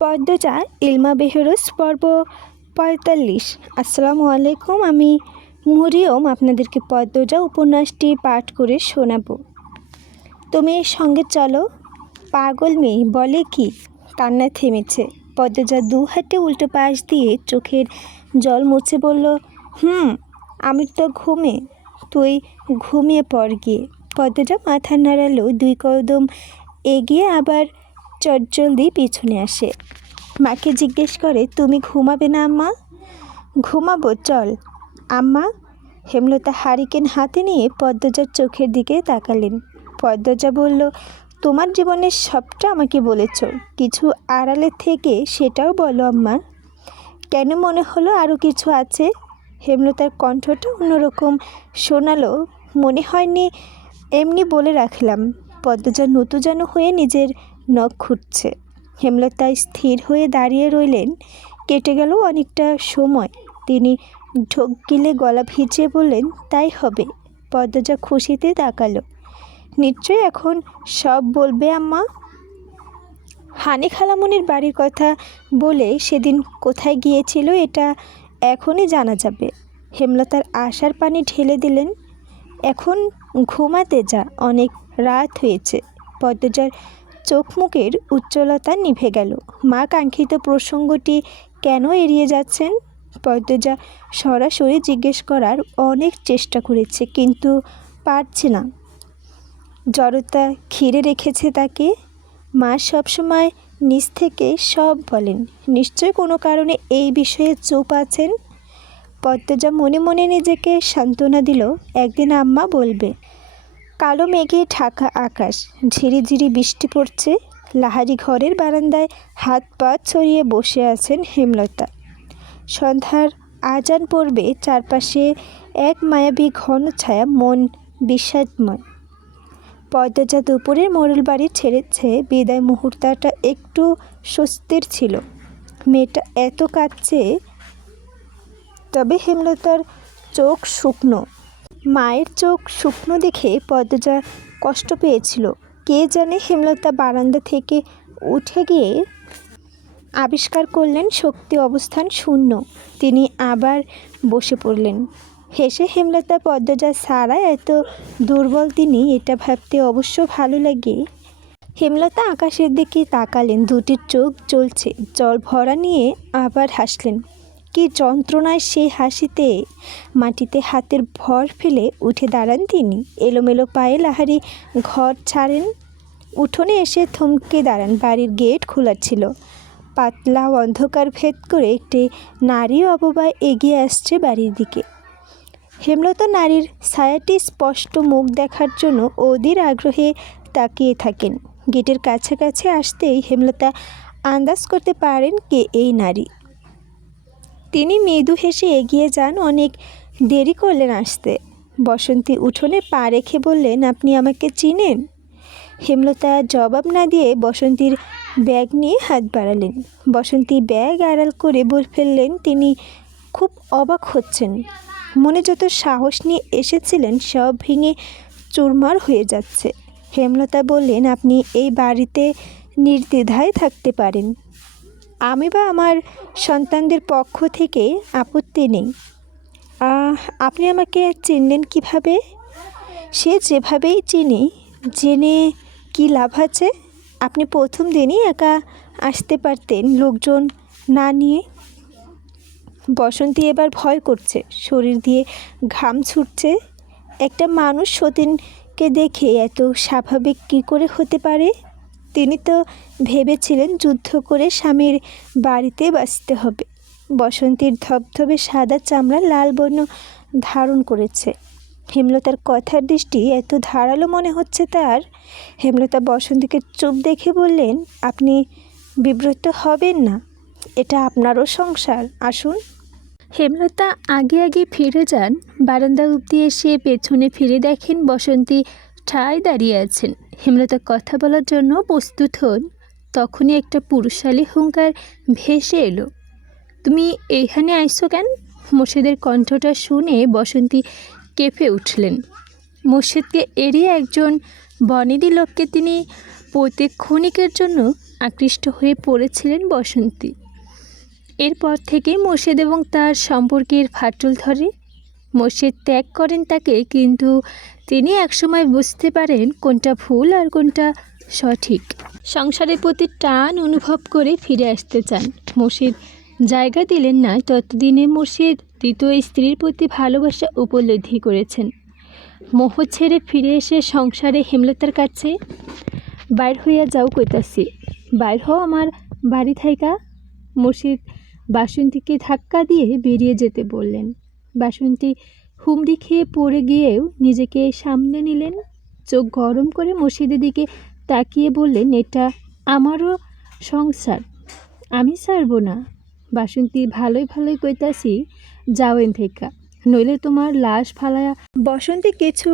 পদ্মজা ইলমা বেহরোজ পর্ব ৪৫। আসসালামু আলাইকুম। আমি মরিয়ম আপনাদেরকে পদ্মজা উপন্যাসটি পাঠ করে শোনাব। তুমি এর সঙ্গে চলো। পাগল মেয়ে বলে কি? কান্না থেমেছে। পদ্মজা দু হাতে উল্টো পাশ দিয়ে চোখের জল মুছে বলল, আমি তো ঘুমে, তুই ঘুমিয়ে পড় গিয়ে। পদ্মজা মাথা নাড়ালো, ২ কদম এগিয়ে আবার চটজলদি পিছনে আসে। মাকে জিজ্ঞেস করে, তুমি ঘুমাবে না আম্মা? ঘুমাবো, চল আম্মা। হেমলতা হারিকেন হাতে নিয়ে পদ্মজার চোখের দিকে তাকালেন। পদ্মজা বলল, তোমার জীবনের সবটা আমাকে বলেছ, কিছু আড়ালে থেকে সেটাও বলো আম্মা। কেন মনে হলো আরও কিছু আছে? হেমলতার কণ্ঠটা অন্যরকম শোনালো। মনে হয়নি, এমনি বলে রাখলাম। পদ্মজা নতুজানু হয়ে নিজের নখ খুঁটছে। হেমলতা স্থির হয়ে দাঁড়িয়ে রইলেন। কেটে গেল অনেকটা সময়। তিনি ঢোক গিলে গলা ভিজিয়ে বললেন, তাই হবে। পদ্মজা খুশিতে তাকালো। নিশ্চয়ই এখন সব বলবে আম্মা। হানি খালামণির বাড়ির কথা বলে সেদিন কোথায় গিয়েছিল এটা এখনই জানা যাবে। হেমলতার আশার পানি ঢেলে দিলেন। এখন ঘুমাতে যা, অনেক রাত হয়েছে। পদ্মজার চোখ মুখের উজ্জ্বলতা নিভে গেল। মা কাঙ্ক্ষিত প্রসঙ্গটি কেন এড়িয়ে যাচ্ছেন? পদ্মজা সরাসরি জিজ্ঞেস করার অনেক চেষ্টা করেছে, কিন্তু পারছে না। জড়তা ঘিরে রেখেছে তাকে। মা সবসময় নিজ থেকে সব বলেন। নিশ্চয় কোনো কারণে এই বিষয়ে চুপ আছেন। পদ্মজা মনে মনে নিজেকে সান্ত্বনা দিল, একদিন আম্মা বলবে। কালো মেঘে ঢাকা আকাশ, ঝিরিঝিরি বৃষ্টি পড়ছে। লাহারি ঘরের বারান্দায় হাত পা ছড়িয়ে বসে আছেন হেমলতা। সন্ধ্যার আজান পড়বে, চারপাশে এক মায়াবী ঘন ছায়া, মন বিষাদময়। পদ্মজা দুপুরের মোড়ল বাড়ি ছেড়েছে। বিদায় মুহূর্তটা একটু স্বস্তির ছিল। মেয়েটা এত কাঁদছে, তবে হেমলতার চোখ শুকনো। মায়ের চোখ শুকনো দেখে পদ্মজা কষ্ট পেয়েছিল। কে জানে, হেমলতা বারান্দা থেকে উঠে গিয়ে আবিষ্কার করলেন শক্তি অবস্থান শূন্য। তিনি আবার বসে পড়লেন। হেসে হেমলতা, পদ্মজা সারা এত দুর্বল তিনি, এটা ভাবতে অবশ্য ভালো লাগে। হেমলতা আকাশের দিকে তাকালেন, দুটির চোখ জ্বলছে। জল ভরা নিয়ে আবার হাসলেন। কি যন্ত্রণায় সেই হাসিতে! মাটিতে হাতের ভর ফেলে উঠে দাঁড়ান তিনি। এলোমেলো পায়ে লাহারি ঘর ছাড়েন। উঠোনে এসে থমকে দাঁড়ান। বাড়ির গেট খোলা ছিল। পাতলা অন্ধকার ভেদ করে একটি নারী অববায় এগিয়ে আসছে বাড়ির দিকে। হেমলতা নারীর ছায়াটি স্পষ্ট মুখ দেখার জন্য অধীর আগ্রহে তাকিয়ে থাকেন। গেটের কাছাকাছি আসতেই হেমলতা আন্দাজ করতে পারেন কে এই নারী। তিনি মৃদু হেসে এগিয়ে যান। অনেক দেরি করলেন আসতে। বসন্তী উঠোনে পা রেখে বললেন, আপনি আমাকে চিনেন? হেমলতা জবাব না দিয়ে বসন্তীর ব্যাগ নিয়ে হাত বাড়ালেন। বসন্তী ব্যাগ আড়াল করে বলে ফেললেন, তিনি খুব অবাক হচ্ছেন। মনে যত সাহস নিয়ে এসেছিলেন সব ভেঙে চুরমার হয়ে যাচ্ছে। হেমলতা বললেন, আপনি এই বাড়িতে নির্দ্বিধায় থাকতে পারেন। আমি বা আমার সন্তানদের পক্ষ থেকে আপত্তি নেই। আপনি আমাকে চিনলেন কিভাবে? সে যেভাবেই চিনি, জেনে কি লাভ আছে? আপনি প্রথম দিনই একা আসতে পারতেন, লোকজন না নিয়ে। বসন্তী এবার ভয় করছে। শরীর দিয়ে ঘাম ছুটছে। একটা মানুষ সতীনকে দেখে এত স্বাভাবিক কী করে হতে পারে? তিনি তো ভেবেছিলেন যুদ্ধ করে স্বামীর বাড়িতে বাঁচতে হবে। বসন্তীর ধবধবে সাদা চামড়া লাল বর্ণ ধারণ করেছে। হেমলতার কথার দৃষ্টি এত ধারালো মনে হচ্ছে তার। হেমলতা বসন্তীকে চুপ দেখে বললেন, আপনি বিব্রত হবেন না, এটা আপনারও সংসার, আসুন। হেমলতা আগে আগে ফিরে যান। বারান্দা অবধি এসে পেছনে ফিরে দেখেন বসন্তী ঠায় দাঁড়িয়ে আছেন। হেমলতা কথা বলার জন্য প্রস্তুত হন, তখনই একটা পুরুষালী হুঙ্কার ভেসে এলো। তুমি এইখানে আইসো কেন? মোর্শেদের কণ্ঠটা শুনে বসন্তী কেঁপে উঠলেন। মোর্শেদকে এড়িয়ে একজন বনেদি লোককে তিনি প্রত্যেক ক্ষণিকের জন্য আকৃষ্ট হয়ে পড়েছিলেন বসন্তী। এরপর থেকে মোর্শেদ এবং তার সম্পর্কের ফাটল ধরে। মোর্শেদ ত্যাগ করেন তাকে, কিন্তু তিনি একসময় বুঝতে পারেন কোনটা ভুল আর কোনটা সঠিক। সংসারের প্রতি টান অনুভব করে ফিরে আসতে চান। মোর্শেদ জায়গা দিলেন না। ততদিনে মোর্শেদ দ্বিতীয় স্ত্রীর প্রতি ভালোবাসা উপলব্ধি করেছেন। মোহ ছেড়ে ফিরে এসে সংসারে হেমলতার কাছে, বাইর হইয়া যাও কইতাছি, বাইর হও আমার বাড়ি থাইকা। মোর্শেদ বাসন্তীকে ধাক্কা দিয়ে বেরিয়ে যেতে বললেন। বাসন্তী হুমড়ি খেয়ে পড়ে গিয়েও নিজেকে সামলে নিলেন। চোখ গরম করে মোর্শেদের দিকে তাকিয়ে বললেন, এটা আমারও সংসার, আমি ছাড়ব না। বাসন্তী ভালোই ভালোই কইতাছি, যাওয়েন থেকে, নইলে তোমার লাশ ফালায়া। বসন্তী কিছু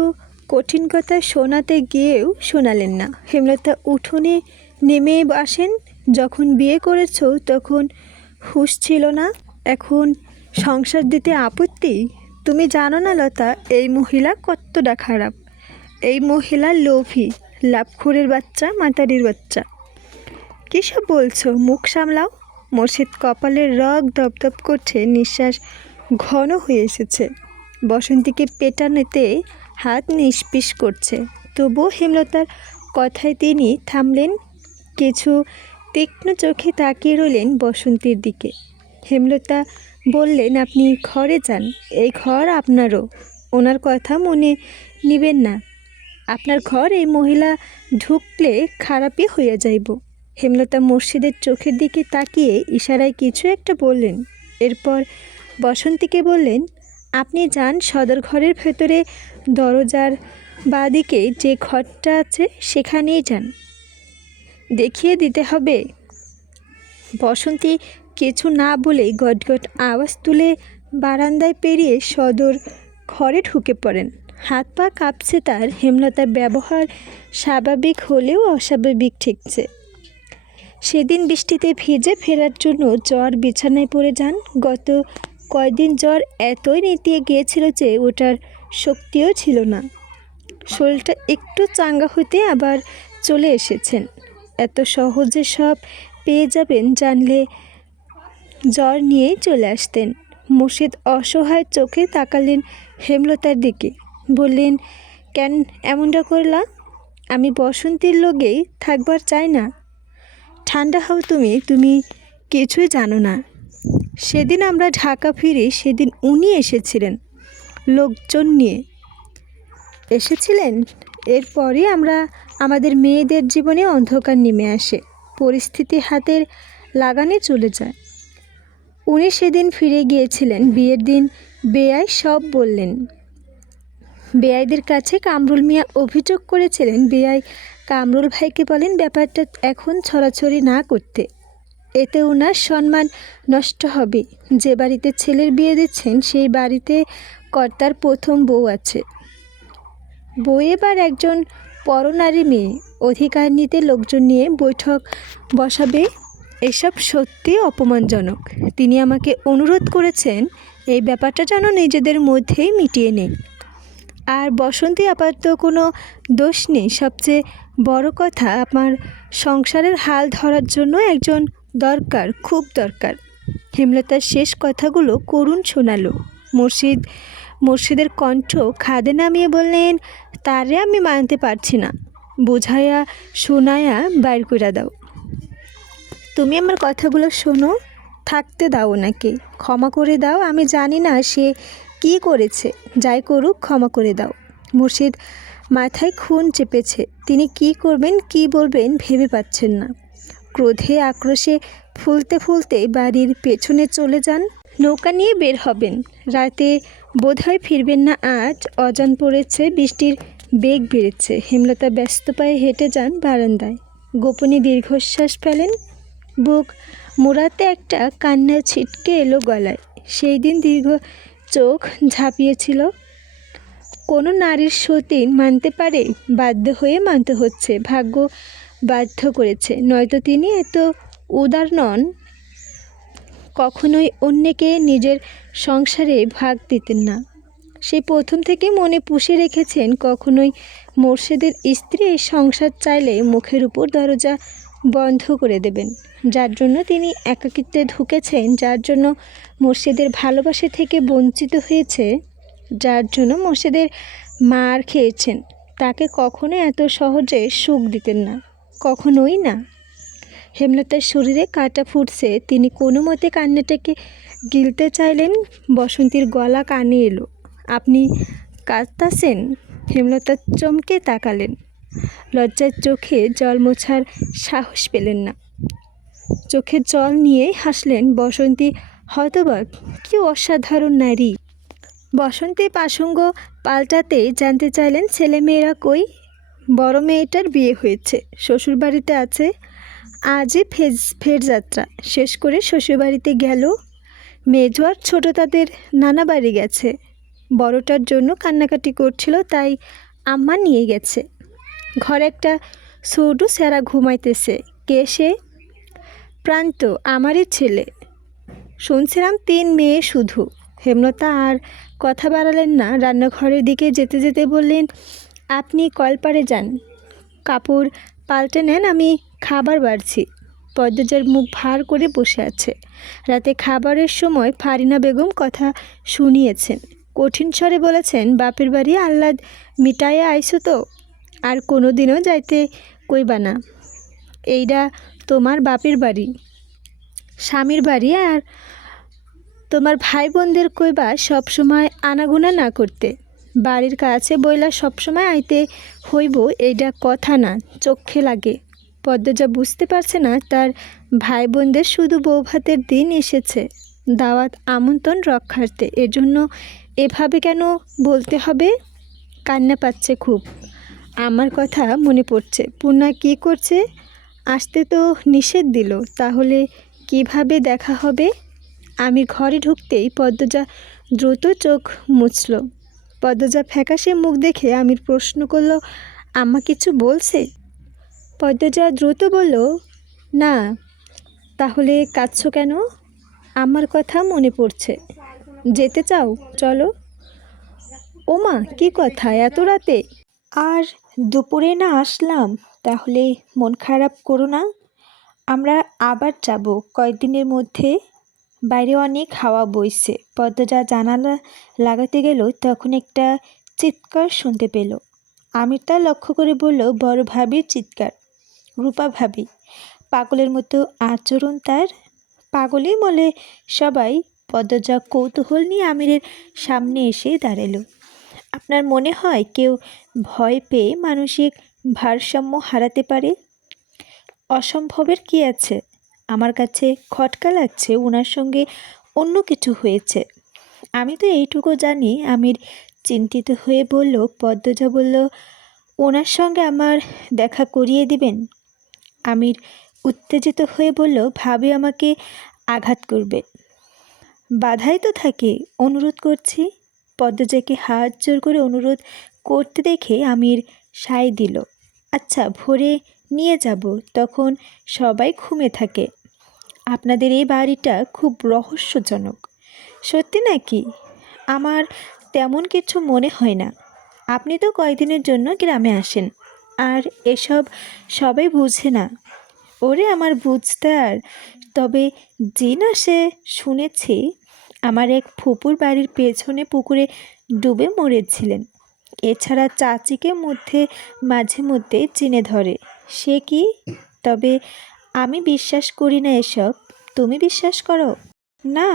কঠিন কথা শোনাতে গিয়েও শোনালেন না। হেমলতা উঠোনে নেমে আসেন। যখন বিয়ে করেছ তখন হুঁশ ছিল না, এখন সংসার দিতে আপত্তি? তুমি জানো না লতা, এই মহিলা কতটা খারাপ। এই মহিলা লোভী, লাভখোরের বাচ্চা, মাতারির বাচ্চা। কী সব বলছো? মুখ সামলাও। মোর্শেদ কপালের রগ দপদপ করছে, নিঃশ্বাস ঘন হয়ে এসেছে। বসন্তীকে পেটানোতে হাত নিষ্পিস করছে। তবুও হেমলতার কথায় তিনি থামলেন। কিছু তীক্ষ্ণ চোখে তাকিয়ে রইলেন বসন্তীর দিকে। হেমলতা বললেন, আপনি ঘরে যান, এই ঘর আপনারও। ওনার কথা মনে নিবেন না। আপনার ঘর, এই মহিলা ঢুকলে খারাপই হইয়া যাইব। হেমলতা মোর্শেদের চোখের দিকে তাকিয়ে ইশারায় কিছু একটা বললেন। এরপর বসন্তীকে বললেন, আপনি যান সদর ঘরের ভেতরে দরজার বাঁদিকে যে ঘরটা আছে সেখানেই যান, দেখিয়ে দিতে হবে। বসন্তী কিছু না বলেই গটগট আওয়াজ তুলে বারান্দায় পেরিয়ে সদর ঘরে ঢুকে পড়েন। হাত পা কাঁপছে তার। হেমলতার ব্যবহার স্বাভাবিক হলেও অস্বাভাবিক ঠেকছে। সেদিন বৃষ্টিতে ভিজে ফেরার জন্য জ্বর বিছানায় পড়ে যান। গত কয়দিন জ্বর এতই নেতিয়ে গিয়েছিল যে ওটার শক্তিও ছিল না। শরীরটা একটু চাঙ্গা হতে আবার চলে এসেছেন। এত সহজে সব পেয়ে যাবেন জানলে জ্বর নিয়েই চলে আসতেন। মোর্শেদ অসহায় চোখে তাকালেন হেমলতার দিকে, বললেন, কেন এমনটা করলা? আমি বসন্তীর লগেই থাকবার চাই না। ঠান্ডা হও তুমি, তুমি কিছুই জানো না। সেদিন আমরা ঢাকা ফিরি, সেদিন উনি এসেছিলেন লোকজন নিয়ে। এসেছিলেন, এরপরই আমরা আমাদের মেয়েদের জীবনে অন্ধকার নেমে আসে, পরিস্থিতি হাতের লাগানে চলে যায়। উনি সেদিন ফিরে গিয়েছিলেন। বিয়ের দিন বেয়াই সব বললেন। বেয়াইদের কাছে কামরুল মিয়া অভিযোগ করেছিলেন। বেয়াই কামরুল ভাইকে বলেন ব্যাপারটা এখন ছড়াছড়ি না করতে, এতে ওনার সম্মান নষ্ট হবে। যে বাড়িতে ছেলের বিয়ে দিচ্ছেন সেই বাড়িতে কর্তার প্রথম বউ আছে। বউ এবার একজন পরনারী মেয়ে, অধিকার নিতে লোকজন নিয়ে বৈঠক বসাবে। এসব সত্যি অপমানজনক। তিনি আমাকে অনুরোধ করেছেন এই ব্যাপারটা যেন নিজেদের মধ্যেই মিটিয়ে নেই। আর বসন্তী আপাতত কোনো দোষ নেই। সবচেয়ে বড় কথা, আমার সংসারের হাল ধরার জন্য একজন দরকার, খুব দরকার। হেমলতার শেষ কথাগুলো করুণ শোনালো। মোর্শেদের কণ্ঠ খাদে নামিয়ে বললেন, তারে আমি মানতে পারছি না, বুঝাইয়া শোনায়া বাইর করে দাও। তুমি আমার কথাগুলো শোনো, থাকতে দাও ওনাকে, ক্ষমা করে দাও। আমি জানি না সে কি করেছে, যাই করুক ক্ষমা করে দাও। মোর্শেদ মাথায় খুন চেপেছে। তিনি কি করবেন, কি বলবেন ভেবে পাচ্ছেন না। ক্রোধে আক্রোশে ফুলতে ফুলতে বাড়ির পেছনে চলে যান। নৌকা নিয়ে বের হবেন, রাতে বোধহয় ফিরবেন না আজ। অজান পড়েছে, বৃষ্টির বেগ বেড়েছে। হেমলতা ব্যস্ত পায়ে হেঁটে যান বারান্দায়। গোপনে দীর্ঘশ্বাস ফেলেন। বুক মোড়াতে একটা কান্না ছিটকে এলো গলায়। সেই দিন দীর্ঘ চোখ ঝাঁপিয়েছিল। কোনো নারীর সতীন মানতে পারে? বাধ্য হয়ে মানতে হচ্ছে, ভাগ্য বাধ্য করেছে, নয়তো তিনি এত উদার নন। কখনোই অন্যকে নিজের সংসারে ভাগ দিতেন না। সেই প্রথম থেকে মনে পুষে রেখেছেন, কখনোই মোর্শেদের স্ত্রী সংসার চাইলে মুখের উপর দরজা বন্ধ করে দেবেন, যার জন্য তিনি একাকিত্বে ঢুকেছেন, যার জন্য মুর্শিদের ভালোবাসা থেকে বঞ্চিত হয়েছে, যার জন্য মুর্শিদের মার খেয়েছেন, তাকে কখনো এত সহজে সুখ দিতেন না, কখনোই না। হেমলতার শরীরে কাঁটা ফুটছে, তিনি কোনো মতে কান্নাটাকে গিলতে চাইলেন। বসন্তীর গলা কানে এলো। আপনি কাঁদতাছেন? হেমলতা চমকে তাকালেন। লজ্জার চোখে জল মোছার সাহস পেলেন না। চোখের জল নিয়ে হাসলেন। বসন্তী হতবাক। কি অসাধারণ নারী! বসন্তী প্রসঙ্গ পাল্টাতে জানতে চাইলেন, ছেলেমেয়েরা কই? বড় মেয়েটার বিয়ে হয়েছে, শ্বশুরবাড়িতে আছে। আজই ফের যাত্রা শেষ করে শ্বশুরবাড়িতে গেল। মেজো আর ছোটো তাদের নানা বাড়ি গেছে। বড়টার জন্য কান্নাকাটি করছিল, তাই আম্মা নিয়ে গেছে। ঘরে একটা ছোটো স্যারা ঘুমাইতেছে। কে সে? প্রান্ত, আমারই ছেলে। শুনছিলাম 3 মেয়ে শুধু। হেমলতা আর কথা বাড়ালেন না। রান্নাঘরের দিকে যেতে যেতে বললেন, আপনি কলপাড়ে যান, কাপড় পাল্টে নেন, আমি খাবার বাড়ছি। পদ্মজার মুখ ভার করে বসে আছে। রাতে খাবারের সময় ফারিনা বেগম কথা শুনিয়েছেন। কঠিন স্বরে বলেছেন, বাপের বাড়ি আহ্লাদ মিটাইয়া আইসো তো? আর কোনো দিনও যাইতে কইবা না। এইটা তোমার বাপের বাড়ি, স্বামীর বাড়ি। আর তোমার ভাই বোনদের কইবা সবসময় আনাগোনা না করতে। বাড়ির কাছে বইলা সবসময় আইতে হইব, এইটা কথা না, চোখে লাগে। পদ্মজা বুঝতে পারছে না তার ভাই বোনদের শুধু বৌভাতের দিন এসেছে, দাওয়াত আমন্ত্রণ রক্ষার্থে। এজন্য এভাবে কেন বলতে হবে? কান্না পাচ্ছে খুব। আমার কথা মনে পড়ছে। পূর্ণা কি করছে? আসতে তো নিষেধ দিল, তাহলে কিভাবে দেখা হবে? আমি ঘরে ঢুকতেই পদ্মজা দ্রুত চোখ মুছল। পদ্মজা ফ্যাকাশে মুখ দেখে আমির প্রশ্ন করল, আম্মা কিছু বলছে? পদ্মজা দ্রুত বলল, না। তাহলে কাঁদছো কেন? আমার কথা মনে পড়ছে। যেতে চাও? চলো। ওমা, কি কথা এত রাতে? আর দুপুরে না আসলাম? তাহলে মন খারাপ করো না, আমরা আবার যাব কয়েকদিনের মধ্যে। বাইরে অনেক হাওয়া বইছে। পদ্মজা জানালা লাগাতে গেল, তখন একটা চিৎকার শুনতে পেল। আমির তা লক্ষ্য করে বলল, বড় ভাবির চিৎকার। রূপা ভাবি। পাগলের মতো আচরণ তার। পাগলই বলে সবাই। পদ্মজা কৌতূহল নিয়ে আমিরের সামনে এসে দাঁড়ালো। আপনার মনে হয় কেউ ভয় পেয়ে মানসিক ভারসাম্য হারাতে পারে? অসম্ভবের কি আছে? আমার কাছে খটকা লাগছে ওনার সঙ্গে অন্য কিছু হয়েছে। আমি তো এইটুকু জানি। আমির চিন্তিত হয়ে বলল। পদ্মজা বলল, ওনার সঙ্গে আমার দেখা করিয়ে দিবেন? আমির উত্তেজিত হয়ে বলল, ভাবি আমাকে আঘাত করবে। বাধাই তো থাকে, অনুরোধ করছি। পদ্মজাকে হাত জোর করে অনুরোধ করতে দেখে আমির সায় দিল। আচ্ছা, ভোরে নিয়ে যাব, তখন সবাই ঘুমে থাকে। আপনাদের এই বাড়িটা খুব রহস্যজনক। সত্যি নাকি? আমার তেমন কিছু মনে হয় না। আপনি তো কয়েকদিনের জন্য গ্রামে আসেন, আর এসব সবাই বুঝে না। ওরে আমার বুঝতে। আর তবে জিন আসে শুনেছি। আমার এক ফুপুর বাড়ির পেছনে পুকুরে ডুবে মরেছিলেন। এছাড়া চাচিকে মাঝে মধ্যে চিনে ধরে। সে কি? তবে আমি বিশ্বাস করি না এসব। তুমি বিশ্বাস করো? না।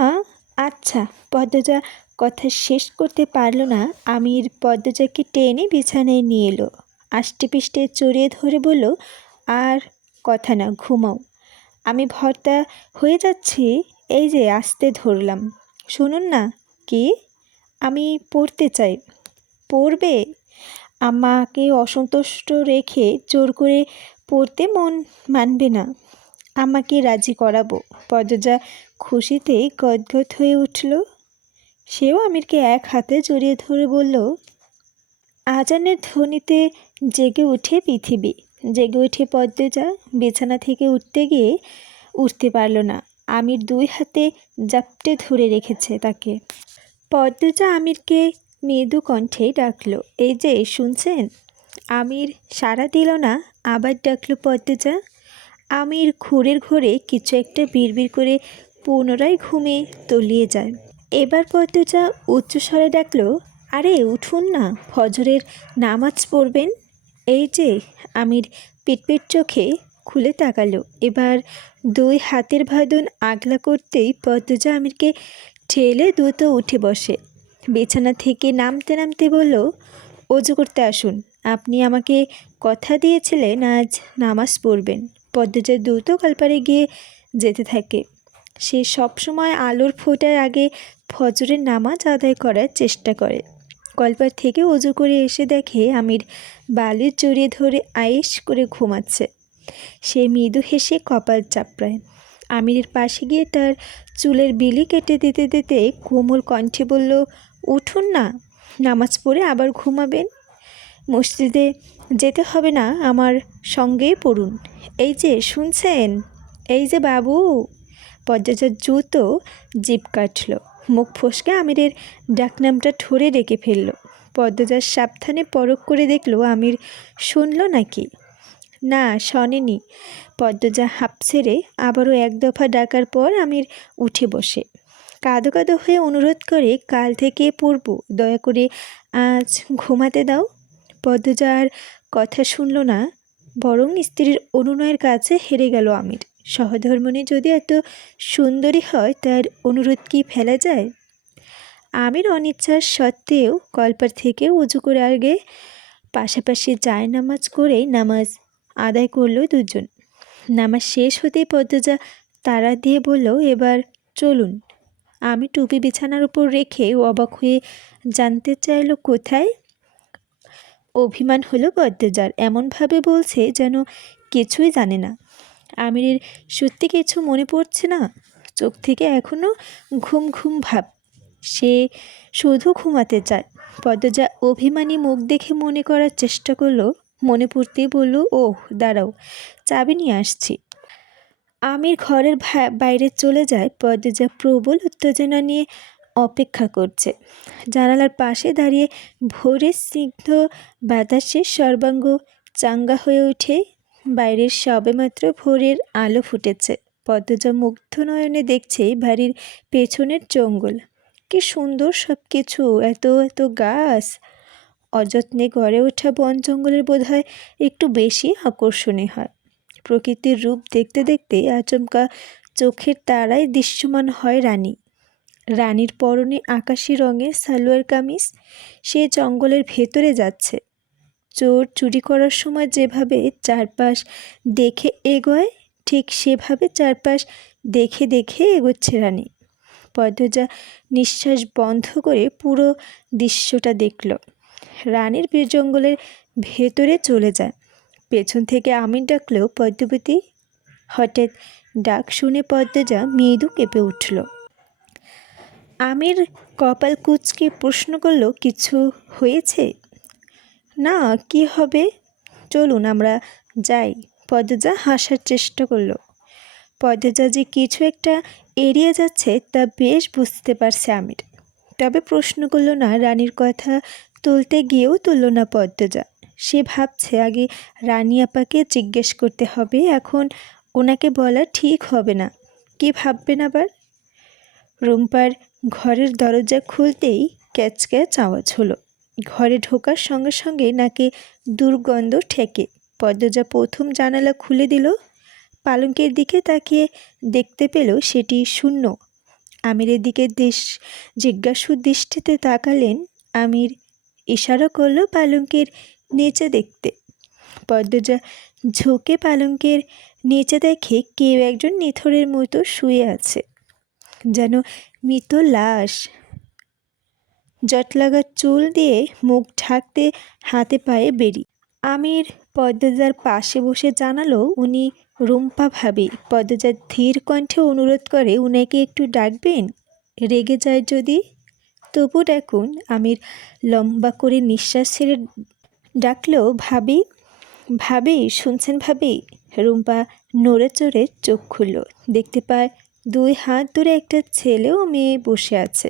আচ্ছা। পদ্মজা কথা শেষ করতে পারল না। আমির পদ্মজাকে টেনে বিছানায় নিয়ে এলো। আষ্টেপৃষ্টে চড়িয়ে ধরে বলল, আর কথা না, ঘুমাও। আমি ভর্তা হয়ে যাচ্ছি, এই যে আসতে ধরলাম। শুনুন না। কি? আমি পড়তে চাই। পড়বে? আমাকে অসন্তুষ্ট রেখে জোর করে পড়তে মন মানবে না। আমাকে রাজি করাবো। পদ্মজা খুশিতে গদগদ হয়ে উঠল। সেও আমিরকে এক হাতে জড়িয়ে ধরে বলল, আজানের ধ্বনিতে জেগে উঠে পৃথিবী। জেগে উঠে পদ্মজা বিছানা থেকে উঠতে গিয়ে উঠতে পারল না। আমির 2 হাতে জাপটে ধরে রেখেছে তাকে। পদ্মজা আমিরকে মৃদু কণ্ঠে ডাকলো, এই যে শুনছেন? আমির সাড়া দিল না। আবার ডাকলো, পদ্মজা। আমির ঘোরের ঘোরে কিছু একটা বিড়বিড় করে পুনরায় ঘুমে তলিয়ে যায়। এবার পদ্মজা উচ্চস্বরে ডাকলো, আরে উঠুন না, ফজরের নামাজ পড়বেন। এই যে আমির পিটপিট চোখে খুলে তাকালো। এবার দুই হাতের বাঁধন আগলা করতেই পদ্মজা আমিরকে ঠেলে দ্রুত উঠে বসে। বিছানা থেকে নামতে নামতে বলল, অজু করতে আসুন, আপনি আমাকে কথা দিয়েছিলেন আজ নামাজ পড়বেন। পদ্মজা দ্রুত কলপারে গিয়ে যেতে থাকে। সে সবসময় আলোর ফোটার আগে ফজরের নামাজ আদায় করার চেষ্টা করে। কলপার থেকে অজু করে এসে দেখে আমির বালির জড়িয়ে ধরে আয়েশ করে ঘুমাচ্ছে। সে মৃদু হেসে কপাল চাপড়ায়। আমিরের পাশে গিয়ে তার চুলের বিলি কেটে দিতে দিতে কোমল কণ্ঠে বলল, উঠুন না, নামাজ পড়ে আবার ঘুমাবেন। মসজিদে যেতে হবে না, আমার সঙ্গেই পড়ুন। এই যে শুনছেন, এই যে বাবু। পদ্মজার দ্রুত জিভ কাটল, মুখ ফসকে আমিরের ডাকনামটা ঠোরে রেখে ফেলল। পদ্মজার সাবধানে পরখ করে দেখল আমির শুনল নাকি। না, শোনেনি। পদ্মজা হাঁপ ছেড়ে আবারও এক দফা ডাকার পর আমির উঠে বসে কাঁদো কাঁদো হয়ে অনুরোধ করে, কাল থেকে পড়ব, দয়া করে আজ ঘুমাতে দাও। পদ্মজা আর কথা শুনল না, বরং স্ত্রীর অনুনয়ের কাছে হেরে গেল আমির। সহধর্মিণী যদি এত সুন্দরী হয়, তার অনুরোধ কি ফেলা যায়? আমির অনিচ্ছার সত্ত্বেও কলপার থেকে উজু করে আগে পাশাপাশি জায়নামাজ করেই নামাজ আদায় করলো দুজন। নামাজ শেষ হতেই পদ্মজা তাড়া দিয়ে বলল, এবার চলুন। আমি টুপি বিছানার উপর রেখে অবাক হয়ে জানতে চাইল কোথায়। অভিমান হলো পদ্মজার, এমনভাবে বলছে যেন কিছুই জানে না। আমিরের সত্যি কিছু মনে পড়ছে না, চোখ থেকে এখনও ঘুম ঘুম ভাব। সে শুধু ঘুমাতে চায়। পদ্মজা অভিমানী মুখ দেখে মনে করার চেষ্টা করলো, মনে পড়তেই বলল, ওহ দাঁড়াও, চাবি নিয়ে আসছি। আমির ঘরের বাইরে চলে যায়। পদ্মজা প্রবল উত্তেজনা নিয়ে অপেক্ষা করছে। জানালার পাশে দাঁড়িয়ে ভোরের স্নিগ্ধ বাতাসে সর্বাঙ্গ চাঙ্গা হয়ে ওঠে। বাইরের সবেমাত্র ভোরের আলো ফুটেছে। পদ্মজা মুগ্ধ নয়নে দেখছে বাড়ির পেছনের জঙ্গল। কি সুন্দর সব কিছু, এত এত গাছ। অযত্নে গড়ে ওঠা বন জঙ্গলের বোধহয় একটু বেশি আকর্ষণীয় হয়। প্রকৃতির রূপ দেখতে দেখতে আচমকা চোখের তারায় দৃশ্যমান হয় রানী। রানীর পরনে আকাশি রঙের সালোয়ার কামিজ। সে জঙ্গলের ভেতরে যাচ্ছে। চোর চুরি করার সময় যেভাবে চারপাশ দেখে এগোয়, ঠিক সেভাবে চারপাশ দেখে দেখে এগোচ্ছে রানী। পদ্মজা নিঃশ্বাস বন্ধ করে পুরো দৃশ্যটা দেখল। রানীর জঙ্গলের ভেতরে চলে যায়। পেছন থেকে আমির ডাকলেও পদ্মাবতী। হঠাৎ ডাক শুনে পদ্মজা মৃদু কেঁপে উঠল। আমির কপাল কুঁচকে প্রশ্ন করল, কিছু হয়েছে? না, কি হবে, চলুন আমরা যাই। পদ্মজা হাসার চেষ্টা করল। পদ্মজা যে কিছু একটা এড়িয়ে যাচ্ছে তা বেশ বুঝতে পারছে আমির। তবে প্রশ্ন করল না। রানীর কথা তুলতে গিয়েও তুলল না পদ্মজা। সে ভাবছে আগে রানী আপাকে জিজ্ঞেস করতে হবে, এখন ওনাকে বলা ঠিক হবে না। কি ভাববেন আবার? রুম্পার ঘরের দরজা খুলতেই ক্যাচ ক্যাচ আওয়াজ হলো। ঘরে ঢোকার সঙ্গে সঙ্গে নাকে দুর্গন্ধ ঠেকে। পদ্মজা প্রথম জানালা খুলে দিল। পালঙ্কের দিকে তাকিয়ে দেখতে পেল সেটি শূন্য। আমিরের দিকে জিজ্ঞাসু দৃষ্টিতে তাকালেন। আমির ইশারা করলো পালঙ্কের নিচে দেখতে। পদ্মজা ঝুঁকে পালঙ্কের নিচে দেখে কেউ একজন নিথরের মতো শুয়ে আছে, যেন মৃত লাশ। জটলাগা চুল দিয়ে মুখ ঢাকতে হাতে পায়ে বেরি। আমির পদ্মজার পাশে বসে জানালো, উনি রুম্পা ভাবি। পদ্মজা ধীর কণ্ঠে অনুরোধ করে, উনাকে একটু ডাকবেন, রেগে যায় যদি। তবু ডাকুন। আমির লম্বা করে নিঃশ্বাস ছেড়ে ডাকলো, ভাবি। ভাবি শুনছেন ভাবি? রুম্পা নড়ে চড়ে চোখ খুলল। দেখতে পায় দুই হাত ধরে একটা ছেলে ও মেয়ে বসে আছে।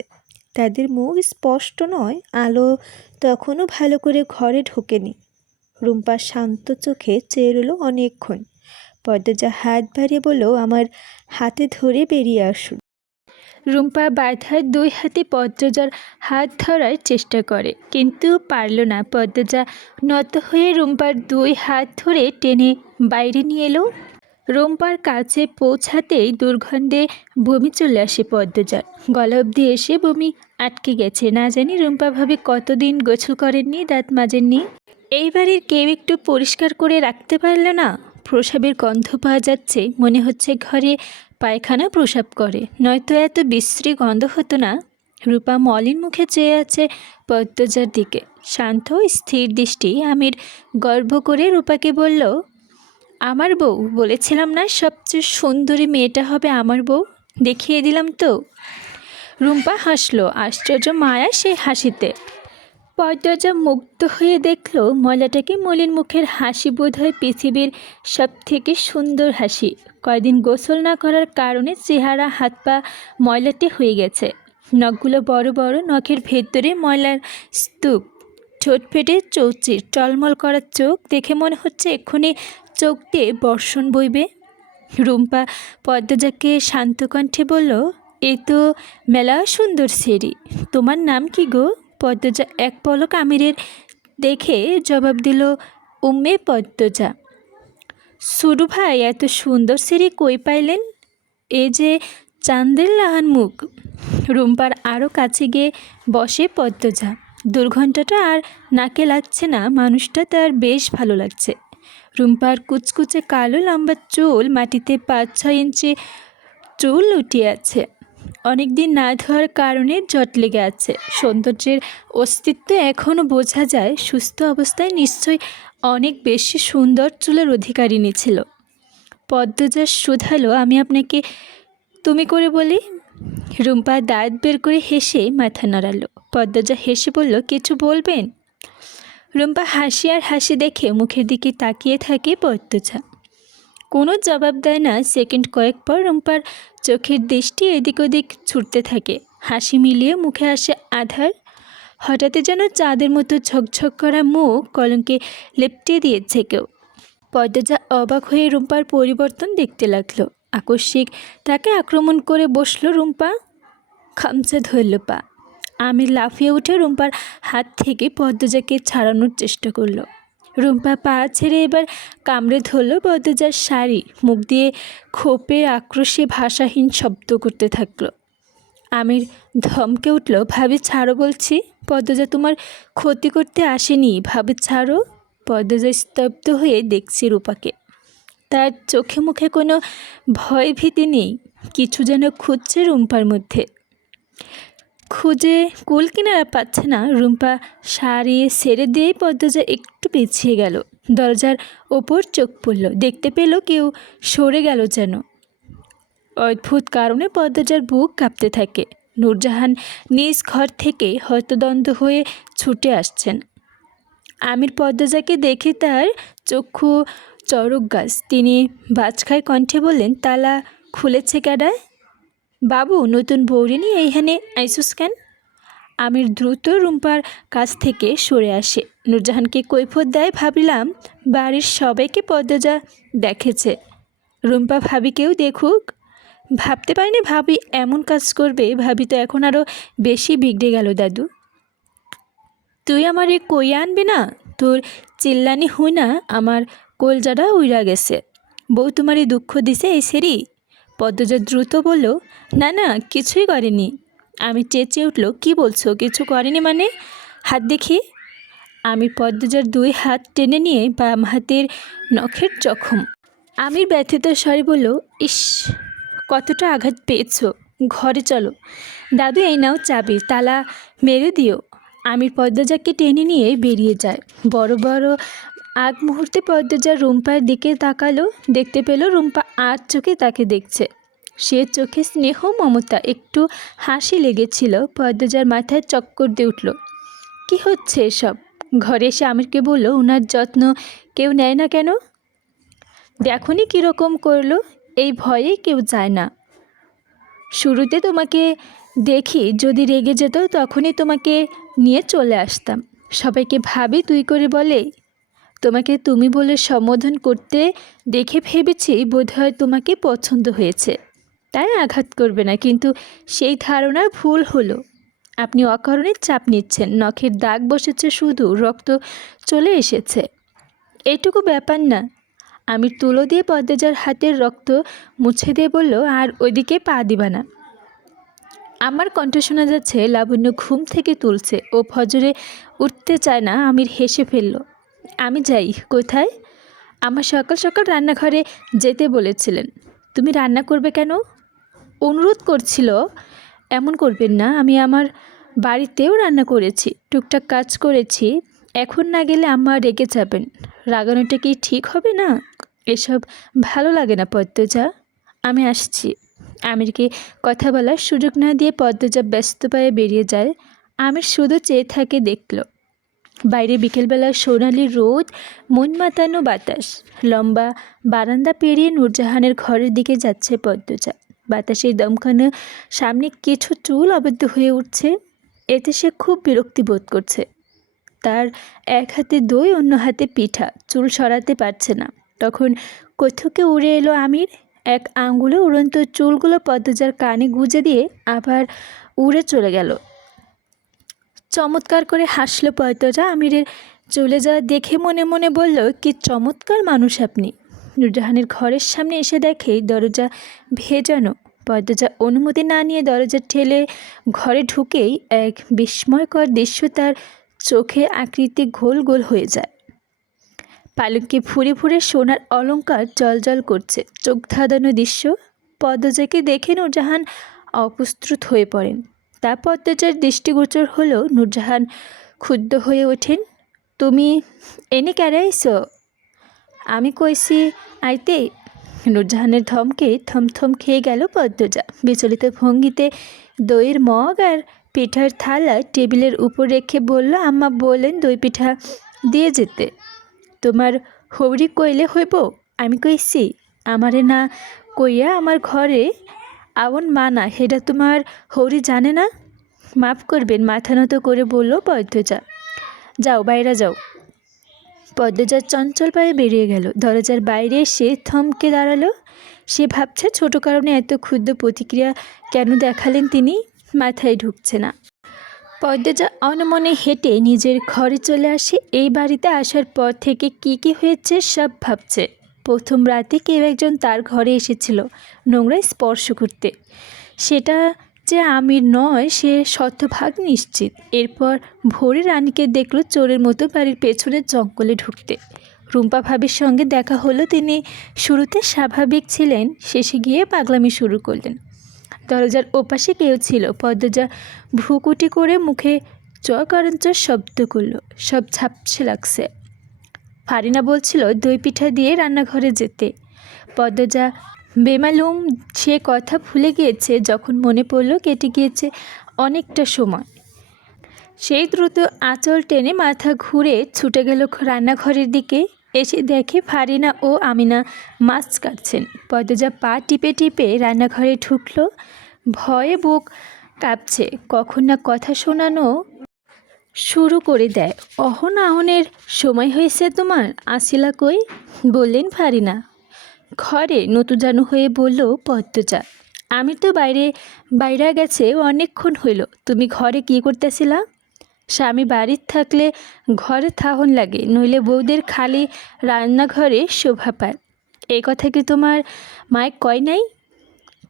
তাদের মুখ স্পষ্ট নয়, আলো তখনও ভালো করে ঘরে ঢোকেনি। রুম্পা শান্ত চোখে চেয়ে রইল অনেকক্ষণ। পদ্মজা হাত বাড়িয়ে বলল, আমার হাতে ধরে বেরিয়ে আসুন। রুম্পা বাধার দুই হাতে পদ্মজার হাত ধরার চেষ্টা করে, কিন্তু পারল না। পদ্মজা নত হয়ে রুম্পার দুই হাত ধরে টেনে বাইরে নিয়ে এলো। রুম্পার কাছে পৌঁছাতেই দুর্গন্ধে বমি চলে আসে পদ্মজার। গলা অবধি এসে বমি আটকে গেছে। না জানি রুম্পা ভাবে কতদিন গোসল করেননি, দাঁত মাজেননি। এই বাড়ির কেউ একটু পরিষ্কার করে রাখতে পারল না। প্রসাবের গন্ধ পাওয়া যাচ্ছে, মনে হচ্ছে ঘরে পায়খানা প্রসাব করে, নয়তো এত বিশ্রী গন্ধ হতো না। রূপা মলিন মুখে চেয়ে আছে পদ্মজার দিকে, শান্ত স্থির দৃষ্টি। আমির গর্ব করে রূপাকে বলল, আমার বউ, বলেছিলাম না সবচেয়ে সুন্দরী মেয়েটা হবে আমার বউ, দেখিয়ে দিলাম তো। রুম্পা হাসলো, আশ্চর্য মায়া সেই হাসিতে। পদ্মজা মুগ্ধ হয়ে দেখল ময়লাটাকে। মলিন মুখের হাসি বোধহয় পৃথিবীর সব থেকে সুন্দর হাসি। কয়দিন গোসল না করার কারণে চেহারা হাত পা ময়লাটে হয়ে গেছে। নখগুলো বড় বড়, নখের ভেতরে ময়লার স্তূপ। ঠোঁট ফেটে চৌচির, টলমল করা চোখ, দেখে মনে হচ্ছে এক্ষুনি চোখ দিয়ে বর্ষণ বইবে। রুম্পা পদ্মজাকে শান্ত কণ্ঠে বলল, এ তো মেলা সুন্দর সেরি, তোমার নাম কি গো? পদ্মজা এক পলক আমিরের দেখে জবাব দিল, উম্মে পদ্মজা। সুরু ভাই, এত সুন্দর সেরি কই পাইলেন? এ যে চাঁদের লাহান মুখ। রুম্পার আরও কাছে গিয়ে বসে পদ্মজা। দুর্গন্ধটা আর নাকে লাগছে না, মানুষটা তার বেশ ভালো লাগছে। রুম্পার কুচকুচে কালো লম্বা চুল মাটিতে 5-6 ইঞ্চি চুল উঠিয়ে আছে। অনেক দিন না ধোয়ার কারণে জট লেগে আছে। সৌন্দর্যের অস্তিত্ব এখনও বোঝা যায়। সুস্থ অবস্থায় নিশ্চয়ই অনেক বেশি সুন্দর চুলের অধিকারিণী ছিল। পদ্মজা শুধালো, আমি আপনাকে তুমি করে বলি? রুম্পা দাঁত বের করে হেসে মাথা নাড়ালো। পদ্মজা হেসে বলল, কিছু বলবেন? রুম্পা হাসি আর হাসি দেখে মুখের দিকে তাকিয়ে থাকে পদ্মজা। কোনো জবাব দেয় না। সেকেন্ড কয়েক পর রুম্পার চোখের দৃষ্টি এদিক ওদিক ছুটতে থাকে। হাসি মিলিয়ে মুখে আসে আধার। হঠাৎ যেন চাঁদের মতো ঝকঝক করা মুখ কলঙ্কে লেপটে দিয়েছে কেউ। পদ্মজা অবাক হয়ে রুম্পার পরিবর্তন দেখতে লাগলো। আকস্মিক তাকে আক্রমণ করে বসলো রুম্পা। খামচা ধরল পা। আমির লাফিয়ে উঠে রুম্পার হাত থেকে পদ্মজাকে ছাড়ানোর চেষ্টা করলো। রুম্পা পা ছেড়ে এবার কামড়ে ধরল পদ্মজার শাড়ি। মুখ দিয়ে ক্ষোভে আক্রোশে ভাষাহীন শব্দ করতে থাকলো। আমির ধমকে উঠল, ভাবি ছাড়ো বলছি। পদ্মজা তোমার ক্ষতি করতে আসেনি, ভাবি ছাড়ো। পদ্মজা স্তব্ধ হয়ে দেখছি রূপাকে। তার চোখে মুখে কোনো ভয় ভীতি নেই। কিছু যেন খুঁজছে রুম্পার মধ্যে, খুঁজে কুল কিনারা পাচ্ছে না। রুম্পা শাড়ি ছেড়ে দিয়েই পদ্মজা একটু পিছিয়ে গেল। দরজার ওপর চোখ পড়ল, দেখতে পেল কেউ সরে গেল যেন। অদ্ভুত কারণে পদ্মজার বুক কাঁপতে থাকে। নূরজাহান নিজ ঘর থেকে হতদন্ত হয়ে ছুটে আসছেন। আমির পদ্মজাকে দেখে তার চক্ষু চড়ক গাছ। তিনি বাজখায় কণ্ঠে বললেন, তালা খুলেছে কেডায়? বাবু, নতুন বউরে নিয়ে এইখানে আইসুস কেন? আমির দ্রুত রুম্পার কাছ থেকে সরে আসে। নূরজাহানকে কৈফিয়ত দেয়, ভাবিলাম বাড়ির সবাইকে পদ্মজা দেখেছে, রুম্পা ভাবিকেও দেখুক। ভাবতে পারিনি ভাবি এমন কাজ করবে। ভাবি তো এখন আরও বেশি বিগড়ে গেল। দাদু, তুই আমারে কই আনবি না? তোর চিল্লানি হই না আমার কলজাটা উইরা গেছে। বউ তোমারই দুঃখ দিছে এই সেরি? পদ্মজা দ্রুত বলল, না না, কিছুই করেনি। আমি চেঁচিয়ে উঠল, কি বলছো কিছু করেনি মানে? হাত দেখি। আমি পদ্মজার 2 হাত টেনে নিয়ে বাম হাতের নখের জখম। আমির ব্যথিত স্বরে বলল, ইস, কতটা আঘাত পেয়েছো। ঘরে চলো। দাদু, এই নাও চাবি, তালা মেরে দিও। আমির পদ্মজাকে টেনে নিয়ে বেরিয়ে যায়। বড় বড় আগ মুহূর্তে পদ্মজা রুম্পার দিকে তাকালো। দেখতে পেল রুম্পা আর চোখে তাকে দেখছে। সে চোখে স্নেহ মমতা, একটু হাসি লেগেছিল। পদ্মজার মাথায় চক্কর দিয়ে উঠল। কি হচ্ছে এসব? ঘরে এসে আমিরকে বলল, ওনার যত্ন কেউ নেয় না কেন? দেখনি কীরকম করলো? এই ভয়ে কেউ যায় না। শুরুতে তোমাকে দেখি যদি রেগে যেত তখনই তোমাকে নিয়ে চলে আসতাম। সবাইকে ভাবি তুই করে বলে। তোমাকে তুমি বলে সম্বোধন করতে দেখে ভেবেছি বোধহয় তোমাকে পছন্দ হয়েছে, তাই আঘাত করবে না, কিন্তু সেই ধারণা ভুল হলো। আপনি অকারণে চাপ নিচ্ছেন, নখের দাগ বসেছে, শুধু রক্ত চলে এসেছে, এটুকু ব্যাপার না। আমি তুলো দিয়ে পদ্মজার হাতের রক্ত মুছে দিয়ে বলল, আর ওইদিকে পা দিবা না। আমার কণ্ঠ শোনা যাচ্ছে লাবণ্য ঘুম থেকে তুলছে, ও ফজরে উঠতে চায় না। আমির হেসে ফেলল। আমি যাই? কোথায়? আমার সকাল সকাল রান্নাঘরে যেতে বলেছিলেন, তুমি রান্না করবে কেন? অনুরোধ করছিল। এমন করবেন না, আমি আমার বাড়িতেও রান্না করেছি, টুকটাক কাজ করেছি, এখন না গেলে আম্মা রেগে যাবেন। রাগানোটা কি ঠিক হবে না? এসব ভালো লাগে না পদ্মজা, আমি আসছি। আমিরকে কথা বলার সুযোগ না দিয়ে পদ্মজা ব্যস্ত পায়ে বেরিয়ে যায়। আমির শুধু চেয়ে থাকে দেখল। বাইরে বিকেলবেলা সোনালি রোদ, মন মাতানো বাতাস। লম্বা বারান্দা পেরিয়ে নূরজাহানের ঘরের দিকে যাচ্ছে পদ্মজা। বাতাসের দমকানো সামনে কিছু চুল আবদ্ধ হয়ে উঠছে, এতে সে খুব বিরক্তি বোধ করছে। তার এক হাতে দই, অন্য হাতে পিঠা, চুল সরাতে পারছে না। তখন কোথেকে উড়ে এলো আমির, এক আঙ্গুলে উড়ন্ত চুলগুলো পদ্মজার কানে গুঁজে দিয়ে আবার উড়ে চলে গেল। চমৎকার করে হাসল পদ্মজা আমিরের চলে যাওয়া দেখে, মনে মনে বলল, কি চমৎকার মানুষ আপনি। নূরজাহানের ঘরের সামনে এসে দেখে দরজা ভেজানো। পদ্মজা অনুমতি না নিয়ে দরজা ঠেলে ঘরে ঢুকেই এক বিস্ময়কর দৃশ্য তার চোখে আকৃতি গোল গোল হয়ে যায়। পালঙ্কে ফুরে ফুরে সোনার অলংকার জলজল করছে, চোখ ধাঁধানো দৃশ্য। পদ্মজাকে দেখে নূরজাহান অপ্রস্তুত হয়ে পড়েন। তা পদ্মজার দৃষ্টিগোচর হলো। নূরজাহান ক্ষুব্ধ হয়ে ওঠেন, তুমি এনে কেড়ে আইসো? আমি কইছি আইতে। নূরজাহানের ধমকে থমথম খেয়ে গেল পদ্মজা। বিচলিত ভঙ্গিতে দইয়ের মগ আর পিঠার থালা টেবিলের উপর রেখে বলল, আম্মা বলেন দই পিঠা দিয়ে যেতে। তোমার হৌরি কইলে হইব? আমি কইছি আমারে না কইয়া আমার ঘরে আউন মানা, হেডা তোমার হৌরি জানে না? মাফ করবেন, মাথা নত করে বলল পদ্মজা। যাও, বাইরে যাও। পদ্মজা চঞ্চল পায়ে বেরিয়ে গেল। দরজার বাইরে এসে থমকে দাঁড়ালো। সে ভাবছে ছোট কারণে এত ক্ষুদ্র প্রতিক্রিয়া কেন দেখালেন তিনি, মাথায় ঢুকছে না। পদ্মজা অনমনে হেঁটে নিজের ঘরে চলে আসে। এই বাড়িতে আসার পর থেকে কি কি হয়েছে সব ভাবছে। প্রথম রাতে কেউ একজন তার ঘরে এসেছিল নোংরায় স্পর্শ করতে, সেটা যে আমির নয় সে শতভাগ নিশ্চিত। এরপর ভোরে রানীকে দেখল চোরের মতো বাড়ির পেছনের জঙ্গলে ঢুকতে। রুম্পা ভাবির সঙ্গে দেখা হলো। তিনি শুরুতে স্বাভাবিক ছিলেন, শেষে গিয়ে পাগলামি শুরু করলেন। দরজার ওপাশে কেউ ছিল। পদ্মজা ভ্রুকুটি করে মুখে চকারঞ্চর শব্দ করল। সব ঝাপসে লাগছে। ফারিনা বলছিল দই পিঠা দিয়ে রান্নাঘরে যেতে। পদ্মজা বেমালুম সে কথা ভুলে গিয়েছে যখন মনে পড়ল কেটে গিয়েছে অনেকটা সময়। সেই দ্রুত আঁচল টেনে মাথা ঘুরে ছুটে গেল রান্নাঘরের দিকে। এসে দেখে ফারিনা ও আমিনা মাছ কাটছেন। পদ্মজা পা টিপে টিপে রান্নাঘরে ঢুকল। ভয়ে বুক কাঁপছে, কখন না কথা শোনানো শুরু করে দেয়। অহন আহনের সময় হয়েছে তোমার, আসিলা কই? বললেন ফারিনা। ঘরে নতুজানু হয়ে বলল পদ্মজা, আমি তো বাইরে গেছে অনেকক্ষণ হইল। তুমি ঘরে কি করতেছিলা? স্বামী বাড়ির থাকলে ঘরে থাহন লাগে, নইলে বউদের খালি রান্নাঘরে শোভা পায়। এই কথা কি তোমার মায় কয় নাই?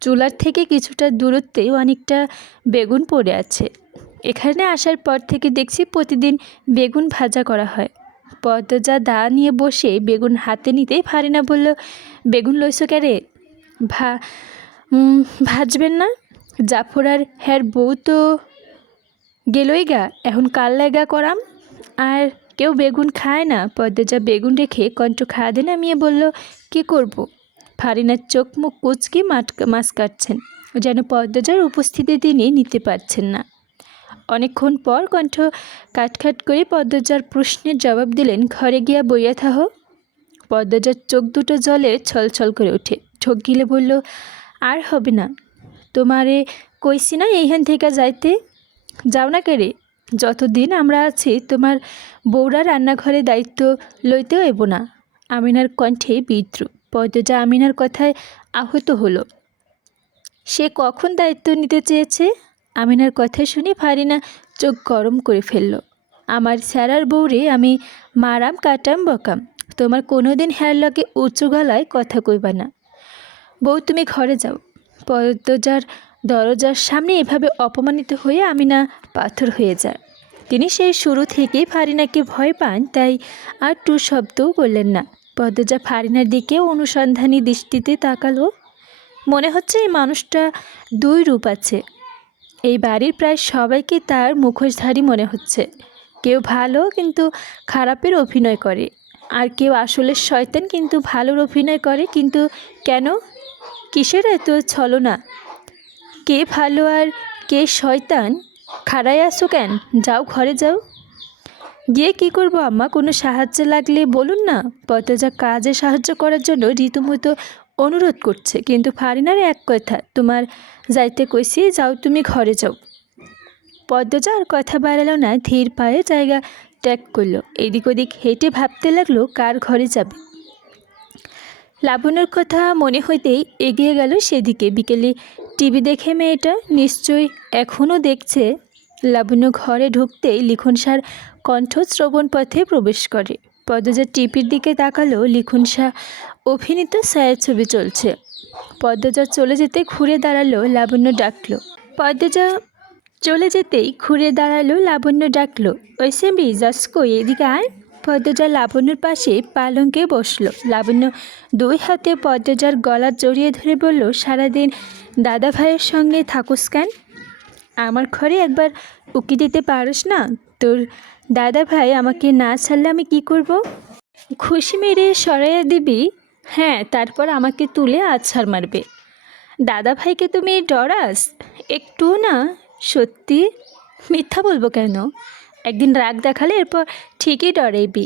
চুলার থেকে কিছুটা দূরত্বে অনেকটা বেগুন পড়ে আছে। এখানে আসার পর থেকে দেখছি প্রতিদিন বেগুন ভাজা করা হয়। পদ্মজা দা নিয়ে বসে বেগুন হাতে নিতেই ফারিনা বলল, বেগুন লইছো ক্যারে? ভাজবেন না? জাফর আর হ্যার বউ তো গেলই গা, এখন কাল লাগা করাম। আর কেউ বেগুন খায় না। পদ্মজা বেগুন রেখে কণ্ঠ খাদে নামিয়ে বলল, কি করব? ফারিনার চোখ মুখ কুচকে মাছ কাটছেন, যেন পদ্মজার উপস্থিতি তিনি নিতে পারছেন না। অনেকক্ষণ পর কণ্ঠ কাটখাট করে পদ্মজার প্রশ্নের জবাব দিলেন, ঘরে গিয়া বইয়া থাহ। পদ্মজার চোখ দুটো জলে ছলছল করে ওঠে। ঠোক গিলে বলল, আর হবে না, তোমারে কইছি না এইখান থেকে যাইতে। যাও না কেরে? যতদিন আমরা আছি তোমার বউরা রান্নাঘরে দায়িত্ব লইতেও এবো না। আমিনার কণ্ঠে বিদ্রুপ। পদ্মজা আমিনার কথায় আহত হলো। সে কখন দায়িত্ব নিতে চেয়েছে? আমিনার কথা শুনে ফারিনা চোখ গরম করে ফেলল। আমার স্যারার বউরে আমি মারাম কাটাম বকাম, তোমার কোনো দিন হ্যার লগে উঁচু গলায় কথা কইবা না। বউ তুমি ঘরে যাও। পদ্মজার দরজার সামনে এভাবে অপমানিত হয়ে আমিনা পাথর হয়ে যায়। তিনি সেই শুরু থেকেই ফারিনাকে ভয় পান, তাই আর টু শব্দও বললেন না। পদ্মজা ফারিনার দিকে অনুসন্ধানী দৃষ্টিতে তাকালো। মনে হচ্ছে এই মানুষটা দুই রূপ আছে। এই বাড়ির প্রায় সবাইকে তার মুখোশধারী মনে হচ্ছে। কেউ ভালো কিন্তু খারাপের অভিনয় করে, আর কেউ আসলে শয়তান কিন্তু ভালোর অভিনয় করে। কিন্তু কেন? কিসের এত ছলনা? কে ভালো আর কে শয়তান? খাড়ায় আসো কেন? যাও, ঘরে যাও। গিয়ে কি করবো আম্মা? কোনো সাহায্য লাগলে বলুন না। পদ্মজা কাজে সাহায্য করার জন্য রীতিমতো অনুরোধ করছে, কিন্তু ফারিনার এক কথা, তোমার যাইতে কইছি, যাও তুমি ঘরে যাও। পদ্মজা আর কথা বাড়ালো না, ধীর পায়ে জায়গা ত্যাগ করলো। এদিক ওদিক হেঁটে ভাবতে লাগলো কার ঘরে যাবে। লাবণ্যর কথা মনে হইতেই এগিয়ে গেল সেদিকে। বিকেলে টিভি দেখে মেয়েটা নিশ্চয়ই এখনও দেখছে। লাবণ্য ঘরে ঢুকতেই লিখন সার কণ্ঠ শ্রবণ পথে প্রবেশ করে। পদ্মজা টিভির দিকে তাকালো। লিখন শাহ অভিনীত ছায়াছবি চলছে। পদ্মজা চলে যেতে ঘুরে দাঁড়ালো। লাবণ্য ডাকলো। পদ্মজা চলে যেতেই ঘুরে দাঁড়ালো। লাবণ্য ডাকলো, ওই সেমরি যাস কই, এদিকে আয়। পদ্মজা লাবণ্যর পাশে পালঙ্কে বসলো। লাবণ্য দুই হাতে পদ্মজার গলা জড়িয়ে ধরে বলল, সারাদিন দাদা ভাইয়ের সঙ্গে থাকুস কেন? আমার ঘরে একবার উকি দিতে পারস না? তোর দাদা ভাই আমাকে না ছাড়লে আমি কি করব? খুশি মেরে সরাইয়া দিবি? হ্যাঁ, তারপর আমাকে তুলে আছাড় মারবে। দাদা ভাইকে তুমি ডরাস? একটু না। সত্যি? মিথ্যা বলবো কেন? একদিন রাগ দেখালে এরপর ঠিকই ডরাইবি।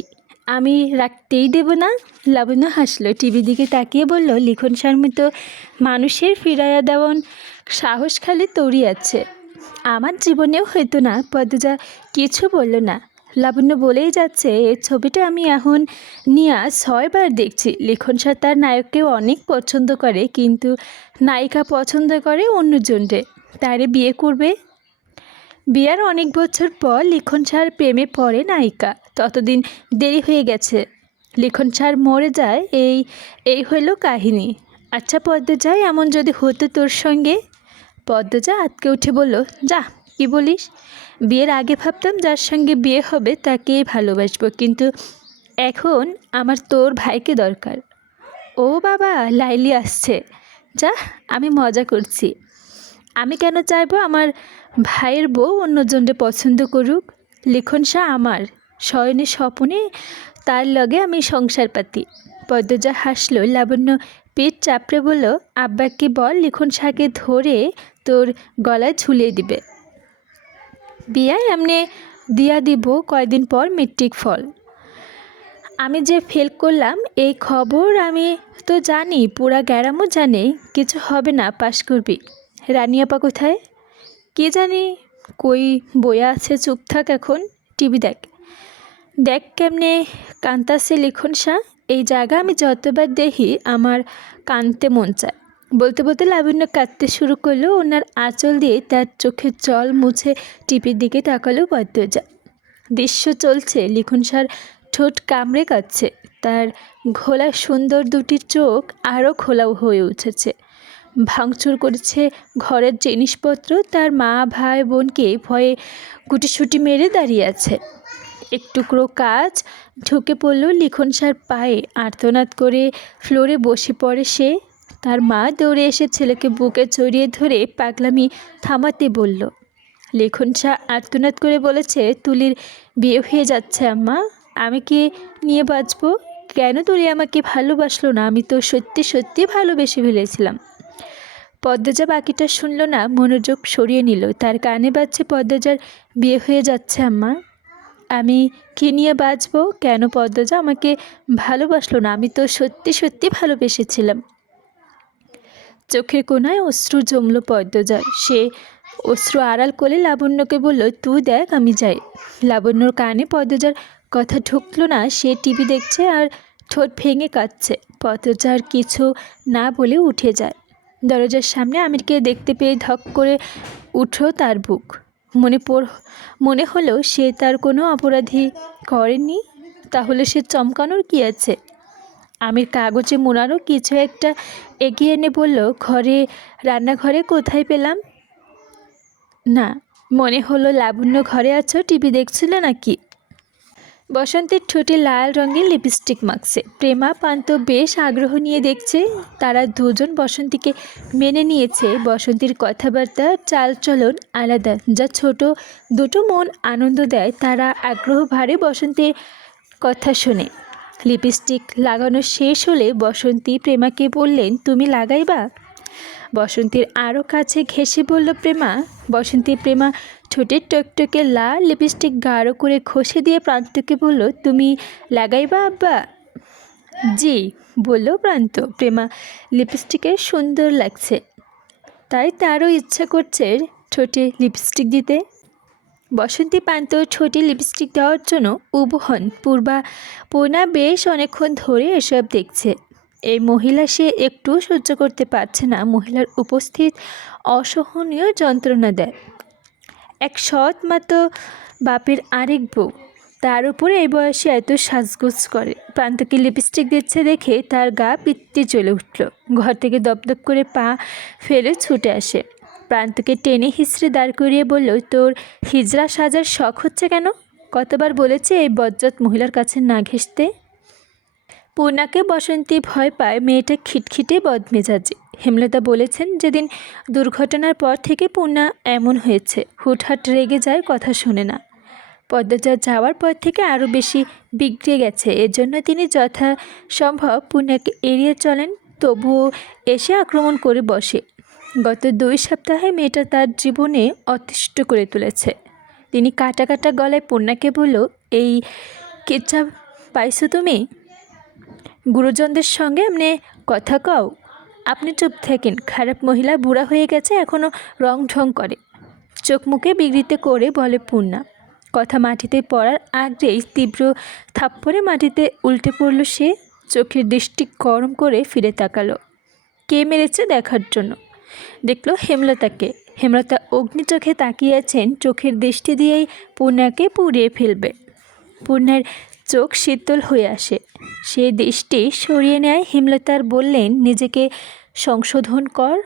আমি রাখতেই দেব না। লাবণ্য হাসলো। টিভি দিকে তাকিয়ে বলল, লিখন সার মতো মানুষের ফিরাইয়া দেওয়ান সাহস খালি তৈরি আছে। আমার জীবনেও হয়তো না। পদ্মজা কিছু বলল না। লাবণ্য বলেই যাচ্ছে, এই ছবিটা আমি এখন নিয়ে 6 বার দেখছি। লিখন সার তার নায়ককেও অনেক পছন্দ করে, কিন্তু নায়িকা পছন্দ করে অন্যজনরে। তারে বিয়ে করবে। বিয়ার অনেক বছর পর লিখন সার প্রেমে পড়ে নায়িকা। ততদিন দেরি হয়ে গেছে। লিখন সার মরে যায়, এই হইল কাহিনী। আচ্ছা পদ্মজা, এমন যদি হতো তোর সঙ্গে? পদ্মজা আটকে উঠে বলল, যা, কি বলিস? বিয়ের আগে ভাবতাম যার সঙ্গে বিয়ে হবে তাকেই ভালোবাসবো, কিন্তু এখন আমার তোর ভাইকে দরকার। ও বাবা, লাইলি আসছে। যা, আমি মজা করছি। আমি কেন চাইবো আমার ভাইয়ের বউ অন্যজনকে পছন্দ করুক? লিখন শাহ আমার শয়নে স্বপনে তার লগে আমি সংসার পাতি। পদ্মজা হাসলো। লাবণ্য পেট চাপড়ে বলল, আব্বাকে বল লিখন শাহকে ধরে তোর গলায় ঝুলিয়ে দিবে। বিয়ায় এমনি দিয়া দিব কয়দিন পর মেট্রিক ফল। আমি যে ফেল করলাম এই খবর আমি তো জানি, পুরা গ্রামও জানে। কিছু হবে না, পাশ করবি। রানিয়াপা কোথায়? কে জানি কই বইয়া আছে। চুপ থাক, এখন টিভি দেখ। দেখ কেমনে কান্তাছে লিখন শাহ। এই জায়গা আমি যতবার দেখি আমার কানতে মন চায়। বলতে বলতে লাবণ্য কাঁদতে শুরু করলো। ওনার আঁচল দিয়ে তার চোখের জল মুছে টিভির দিকে তাকালো পদ্মজা। দৃশ্য চলছে। লিখন শাহর ঠোঁট কামড়ে কাঁদছে। তার ঘোলা সুন্দর দুটি চোখ আরও খোলাও হয়ে উঠেছে। ভাঙচুর করেছে ঘরের জিনিসপত্র। তার মা ভাই বোনকে ভয়ে গুটিসুটি মেরে দাঁড়িয়ে আছে। এক টুকরো কাজ ঢুকে পড়ল লিখন শাহর পায়ে। আর্তনাদ করে ফ্লোরে বসে পড়ে সে। তার মা দৌড়ে এসে ছেলেকে বুকে জড়িয়ে ধরে পাগলামি থামাতে বলল। লিখন শাহ আর্তনাদ করে বলেছে, তুলির বিয়ে হয়ে যাচ্ছে আম্মা। আমি কি নিয়ে বাঁচবো? কেন তুলি আমাকে ভালোবাসলো না? আমি তো সত্যি সত্যি ভালোবেসে ফেলেছিলাম। পদ্মজা বাকিটা শুনল না, মনোযোগ সরিয়ে নিল। তার কানে বাজছে, পদ্মজার বিয়ে হয়ে যাচ্ছে আম্মা। আমি কি নিয়ে বাঁচবো? কেন পদ্মজা আমাকে ভালোবাসলো না? আমি তো সত্যি সত্যি ভালোবেসেছিলাম। চোখের কোণায় অশ্রু জমল পদ্মজার। সে অশ্রু আড়াল করে লাবণ্যকে বলল, তুই দেখ, আমি যাই। লাবণ্যর কানে পদ্মজার কথা ঢুকলো না। সে টিভি দেখছে আর ঠোঁট ভেঙে কাঁদছে। পদ্মজা আর কিছু না বলে উঠে যায়। দরজার সামনে আমিরকে দেখতে পেয়ে ধক করে উঠল তার বুক। মনে হলো সে তার কোনো অপরাধী করেনি। তাহলে সে চমকানোর কি আছে? আমির কাগজে মোড়ানো কিছু একটা এগিয়ে এনে বলল, রান্নাঘরে কোথায় পেলাম? না, মনে হলো লাবণ্য ঘরে আছো, টিভি দেখছিলে নাকি? বসন্তের ঠোঁটে লাল রঙের লিপস্টিক মাখছে। প্রেমা পান্ত বেশ আগ্রহ নিয়ে দেখছে। তারা দুজন বসন্তীকে মেনে নিয়েছে। বসন্তীর কথাবার্তা চালচলন আলাদা, যা ছোট দুটো মন আনন্দ দেয়। তারা আগ্রহ ভারে বসন্তীর কথা শোনে। লিপস্টিক লাগানো শেষ হলে বসন্তী প্রেমাকে বললেন, তুমি লাগাইবা? বসন্তীর আরও কাছে ঘেঁষে বলল প্রেমা। প্রেমা ঠোঁটের টকটকে লাল লিপস্টিক গাঢ় করে ঘষে দিয়ে প্রান্তকে বলল, তুমি লাগাইবা আব্বা? জি, বলল প্রান্ত। প্রেমা লিপস্টিকে সুন্দর লাগছে, তাই তারও ইচ্ছা করছে ঠোঁটে লিপস্টিক দিতে। বসন্তী প্রান্ত ঠোঁটে লিপস্টিক দেওয়ার জন্য উবহন। পূর্ণা বেশ অনেকক্ষণ ধরে এসব দেখছে। এই মহিলা সে একটু সহ্য করতে পারছে না। মহিলার উপস্থিত অসহনীয় যন্ত্রণা দেয়। এক সৎ মাতো বাপের আরেক বউ, তার উপরে এই বয়সে এত সাজগোজ করে। প্রান্তকে লিপস্টিক দিচ্ছে দেখে তার গা পিত্তি জ্বলে উঠল। ঘর থেকে দপদপ করে পা ফেলে ছুটে আসে। প্রান্তকে টেনে হিঁচড়ে দাঁড় করিয়ে বলল, তোর হিজড়া সাজার শখ হচ্ছে কেন? কতবার বলেছে এই বজ্জাত মহিলার কাছে না ঘেঁষতে। পূর্ণাকে বসন্তী ভয় পায়। মেয়েটা খিটখিটে বদমেজাজি। হেমলতা বলেছেন, যেদিন দুর্ঘটনার পর থেকে পূর্ণা এমন হয়েছে, হুটহাট রেগে যায়, কথা শোনে না। পদ্মজা যাওয়ার পর থেকে আরও বেশি বিগড়ে গেছে। এর জন্য তিনি যথাসম্ভব পূর্ণাকে এড়িয়ে চলেন, তবুও এসে আক্রমণ করে বসে। গত 2 সপ্তাহে মেয়েটা তার জীবনে অতিষ্ঠ করে তুলেছে। তিনি কাটা কাটা গলায় পূর্ণাকে বলল, এই কেচ্ছা পাইছো তুমি? গুরুজনদের সঙ্গে এমনি কথা কও? আপনি চুপ থাকেন। খারাপ মহিলা, বুড়া হয়ে গেছে, এখনও রং ঢং করে। চোখ মুখে বিগড়িত করে বলে পূর্ণা। কথা মাটিতে পড়ার আগেই তীব্র থাপ্পড়ে মাটিতে উল্টে পড়ল সে। চোখের দৃষ্টি গরম করে ফিরে তাকালো। কে মেরেছে দেখার জন্য। দেখল হেমলতাকে। হেমলতা অগ্নি চোখে তাকিয়েছেন, চোখের দৃষ্টি দিয়েই পূর্ণাকে পুড়িয়ে ফেলবে। পূর্ণার চোখ শীতল হয়ে আসে। সে দৃষ্টি সরিয়ে নেয়। হেমলতার বললেন, নিজেকে সংশোধন কর,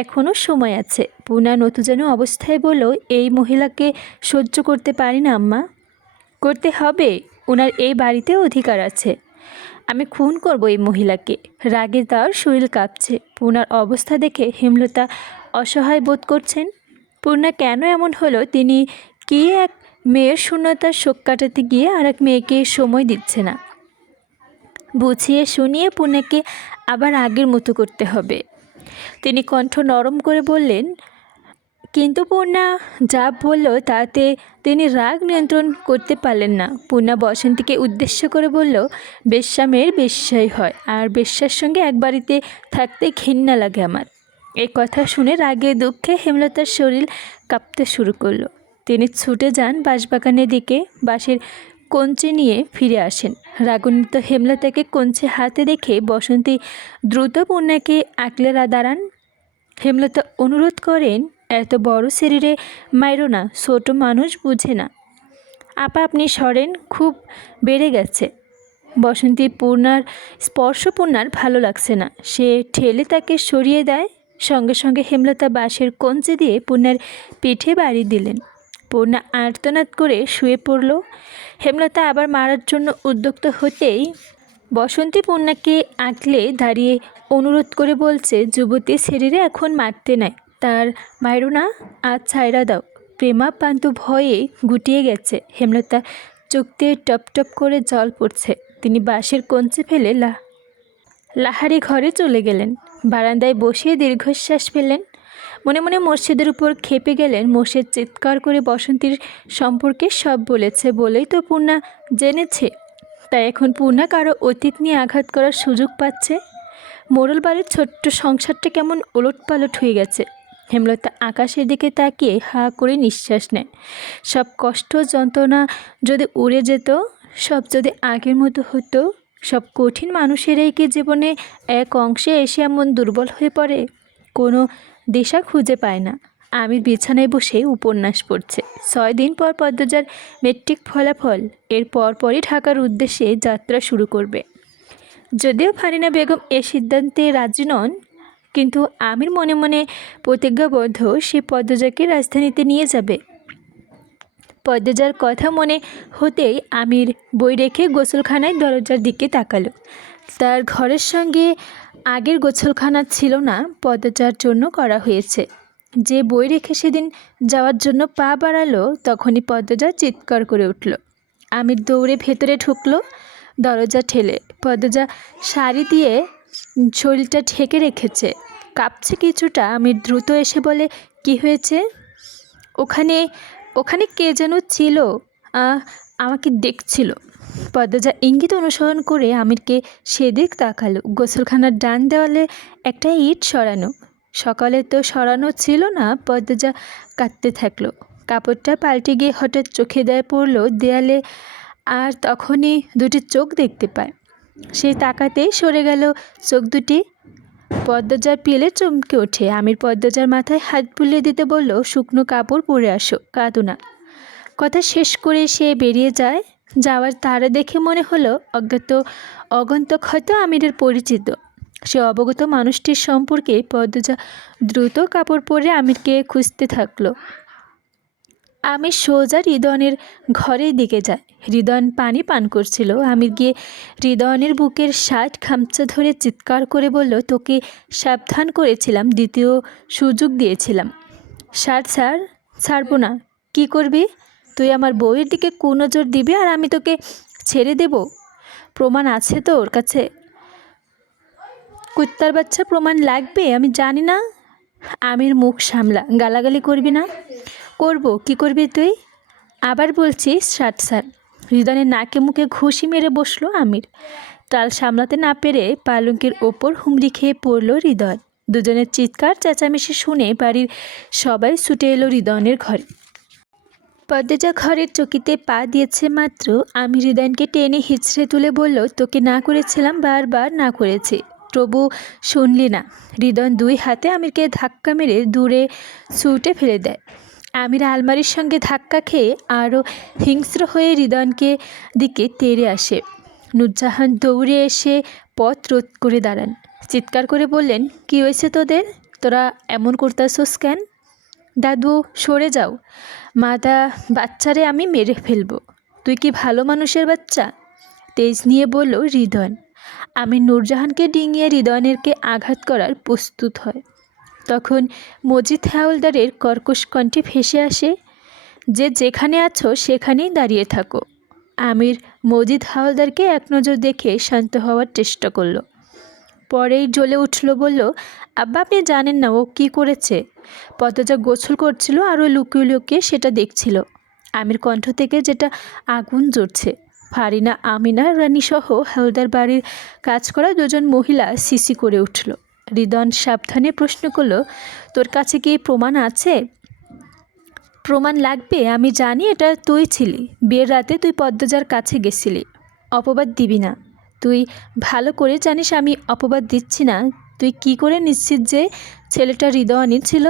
এখনও সময় আছে। পূর্ণা নতুন অবস্থায় বলল, এই মহিলাকে সহ্য করতে পারি না আম্মা। করতে হবে, ওনার এই বাড়িতে অধিকার আছে। আমি খুন করব এই মহিলাকে। রাগে তার শরীর কাঁপছে। পূর্ণার অবস্থা দেখে হেমলতা অসহায় বোধ করছেন। পূর্ণা কেন এমন হলো? তিনি কি এক মেয়ের শূন্যতার শোক কাটাতে গিয়ে আর এক মেয়েকে সময় দিচ্ছে না। বুঝিয়ে শুনিয়ে পূর্ণাকে আবার আগের মতো করতে হবে। তিনি কণ্ঠ নরম করে বললেন, কিন্তু পূর্ণা যা বলল তাতে তিনি রাগ নিয়ন্ত্রণ করতে পারলেন না। পূর্ণা বসন্তীকে উদ্দেশ্য করে বলল, বেশ্যা মেয়ের বেশ্যাই হয়, আর বেশ্যার সঙ্গে এক বাড়িতে থাকতে ঘৃণা লাগে আমার। এই কথা শুনে রাগে দুঃখে হেমলতার শরীর কাঁপতে শুরু করলো। তিনি ছুটে যান বাঁশবাগানের দিকে। বাঁশের কঞ্চি নিয়ে ফিরে আসেন। রাগান্বিত হেমলতাকে কঞ্চি হাতে দেখে বসন্তী দ্রুত পূর্ণাকে আঁকলে দাঁড়ান। হেমলতা অনুরোধ করেন, এত বড় শরীরে মাইরো না, ছোট মানুষ বুঝে না। আপা আপনি সরেন, খুব বেড়ে গেছে। বসন্তী পূর্ণার স্পর্শ পূর্ণার ভালো লাগছে না। সে ঠেলে তাকে সরিয়ে দেয়। সঙ্গে সঙ্গে হেমলতা বাঁশের কঞ্চি দিয়ে পূর্ণার পিঠে বাড়ি দিলেন। পূর্ণা আর্তনাদ করে শুয়ে পড়ল। হেমলতা আবার মারার জন্য উদ্যক্ত হতেই বসন্তী পূর্ণাকে আঁকলে দাঁড়িয়ে অনুরোধ করে বলছে, যুবতী শরীরে এখন মারতে নাই, তার মাইরো না, আজ ছাইরা দাও। প্রেমা পান্তু ভয়ে গুটিয়ে গেছে। হেমলতা চোখ দিয়ে টপ টপ করে জল পড়ছে। তিনি বাঁশের কঞ্চি ফেলে লাহারি ঘরে চলে গেলেন। বারান্দায় বসে দীর্ঘশ্বাস ফেললেন। মনে মনে মোর্শেদের উপর খেপে গেলেন। মোর্শেদ চিৎকার করে বসন্তীর সম্পর্কে সব বলেছে বলেই তো পূর্ণা জেনেছে। তাই এখন পূর্ণা কারো অতীত নিয়ে আঘাত করার সুযোগ পাচ্ছে। মোড়ল বাড়ির ছোট্ট সংসারটা কেমন ওলটপালট হয়ে গেছে। হেমলতা আকাশের দিকে তাকিয়ে হা করে নিঃশ্বাস নেয়। সব কষ্ট যন্ত্রণা যদি উড়ে যেত, সব যদি আগের মতো হতো। সব কঠিন মানুষেরাই কি জীবনে এক অংশে এসে এমন দুর্বল হয়ে পড়ে, কোনো দিশা খুঁজে পায় না। আমি বিছানায় বসে উপন্যাস পড়ছে। 6 দিন পর পদ্মজার মেট্রিক ফলাফল, এর পরপরই ঢাকার উদ্দেশ্যে যাত্রা শুরু করবে। যদিও ফারিনা বেগম এ সিদ্ধান্তে রাজি নন, কিন্তু আমির মনে মনে প্রতিজ্ঞাবদ্ধ সে পদ্মজাকে রাজধানীতে নিয়ে যাবে। পদ্মজার কথা মনে হতেই আমির বই রেখে গোসলখানায় দরজার দিকে তাকালো। তার ঘরের সঙ্গে আগের গোসলখানা ছিল না, পদ্মজার জন্য করা হয়েছে। যে বই রেখে সেদিন যাওয়ার জন্য পা বাড়ালো, তখনই পদ্মজা চিৎকার করে উঠল। আমির দৌড়ে ভেতরে ঢুকলো, দরজা ঠেলে। পদ্মজা শাড়ি দিয়ে শরীরটা ঢেকে রেখেছে, কাঁপছে কিছুটা। আমির দ্রুত এসে বলে, কি হয়েছে? ওখানে ওখানে কে যেন ছিল, আমাকে দেখছিল। পদ্মজা ইঙ্গিত অনুসরণ করে আমিরকে সেদিক তাকালো। গোসলখানার ডান দেওয়ালে একটা ইট সরানো, সকালে তো সরানো ছিল না। পদ্মজা কাঁদতে থাকলো। কাপড়টা পাল্টে গিয়ে হঠাৎ চোখে পড়লো দেয়ালে, আর তখনই দুটি চোখ দেখতে পায়। সেই তাকাতেই সরে গেল চোখ দুটি। পদ্মজার পিলে চমকে ওঠে। আমির পদ্মজার মাথায় হাত বুলিয়ে দিতে বলল, শুকনো কাপড় পরে আসো, কাঁদো না। কথা শেষ করে সে বেরিয়ে যায়। যাওয়ার তারা দেখে মনে হলো অগন্তক হয়তো আমিরের পরিচিত। সে অবগত মানুষটির সম্পর্কে পদ্মজা দ্রুত কাপড় পরে আমিরকে খুঁজতে থাকলো। আমি সোজা হৃদয়নের ঘরের দিকে যাই। হৃদয়ন পানি পান করছিল। আমির গিয়ে হৃদয়নের বুকের শার্ট খামচা ধরে চিৎকার করে বলল, তোকে সাবধান করেছিলাম, দ্বিতীয় সুযোগ দিয়েছিলাম। শার্ট ছাড়বো না। কি করবি তুই? আমার বউয়ের দিকে কুনজর দিবি আর আমি তোকে ছেড়ে দেব? প্রমাণ আছে তো ওর কাছে? কুত্তার বাচ্চা, প্রমাণ লাগবে? আমি জানি না। আমির মুখ সামলা, গালাগালি করবি না। করব। কি করবি তুই? আবার বলছিস শার্ট ছাড়। হৃদয়ের নাকে মুখে ঘুষি মেরে বসলো আমির। টাল সামলাতে না পেরে পালঙ্কের ওপর হুমড়ি খেয়ে পড়ল হৃদয়। দুজনের চিৎকার চেঁচামেচি শুনে বাড়ির সবাই ছুটে এলো হৃদয়নের ঘরে। পদ্মজা ঘরের চকিতে পা দিয়েছে মাত্র আমি হৃদয়নকে টেনে হিচড়ে তুলে বলল, তোকে না করেছিলাম, বারবার না করেছি, তবু শুনলি না। হৃদয়ন 2 হাতে আমিরকে ধাক্কা মেরে দূরে ছুটে ফেলে দেয়। আমির আলমারির সঙ্গে ধাক্কা খেয়ে আরও হিংস্র হয়ে হৃদয়নকে দিকে তেড়ে আসে। নূরজাহান দৌড়ে এসে পথ রোধ করে দাঁড়ান। চিৎকার করে বললেন, কি হয়েছে তোদের? তোরা এমন করতাছোস কেন? দাদু সরে যাও, মাদা বাচ্চারে আমি মেরে ফেলবো। তুই কি ভালো মানুষের বাচ্চা? তেজ নিয়ে বলল হৃদয়ন। আমি নূরজাহানকে ডিঙিয়ে হৃদয়নেরকে আঘাত করার প্রস্তুত হয়। তখন মজিদ হাওলদারের কর্কশ কণ্ঠে ভেসে আসে, যে যেখানে আছো সেখানেই দাঁড়িয়ে থাকো। আমির মজিদ হাওলদারকে এক নজর দেখে শান্ত হওয়ার চেষ্টা করলো। পরেই জ্বলে উঠল, বলল, আব্বা আপনি জানেন না ও কী করেছে? পদ্মজা গোসল করছিল আর ওই লুকিয়ে লুকিয়ে সেটা দেখছিল। আমির কণ্ঠ থেকে যেটা আগুন জ্বলছে। ফারিনা, আমিনা রানী সহ হাওলদার বাড়ির কাজ করা 2জন মহিলা সিসি করে উঠল। হৃদয়ন সাবধানে প্রশ্ন করল, তোর কাছে কি প্রমাণ আছে? প্রমাণ লাগবে? আমি জানি এটা তুই ছিলি। বিয়ের রাতে তুই পদ্মজার কাছে গেছিলি। অপবাদ দিবি না। তুই ভালো করে জানিস আমি অপবাদ দিচ্ছি না। তুই কি করে নিশ্চিত যে ছেলেটা হৃদয়নী ছিল?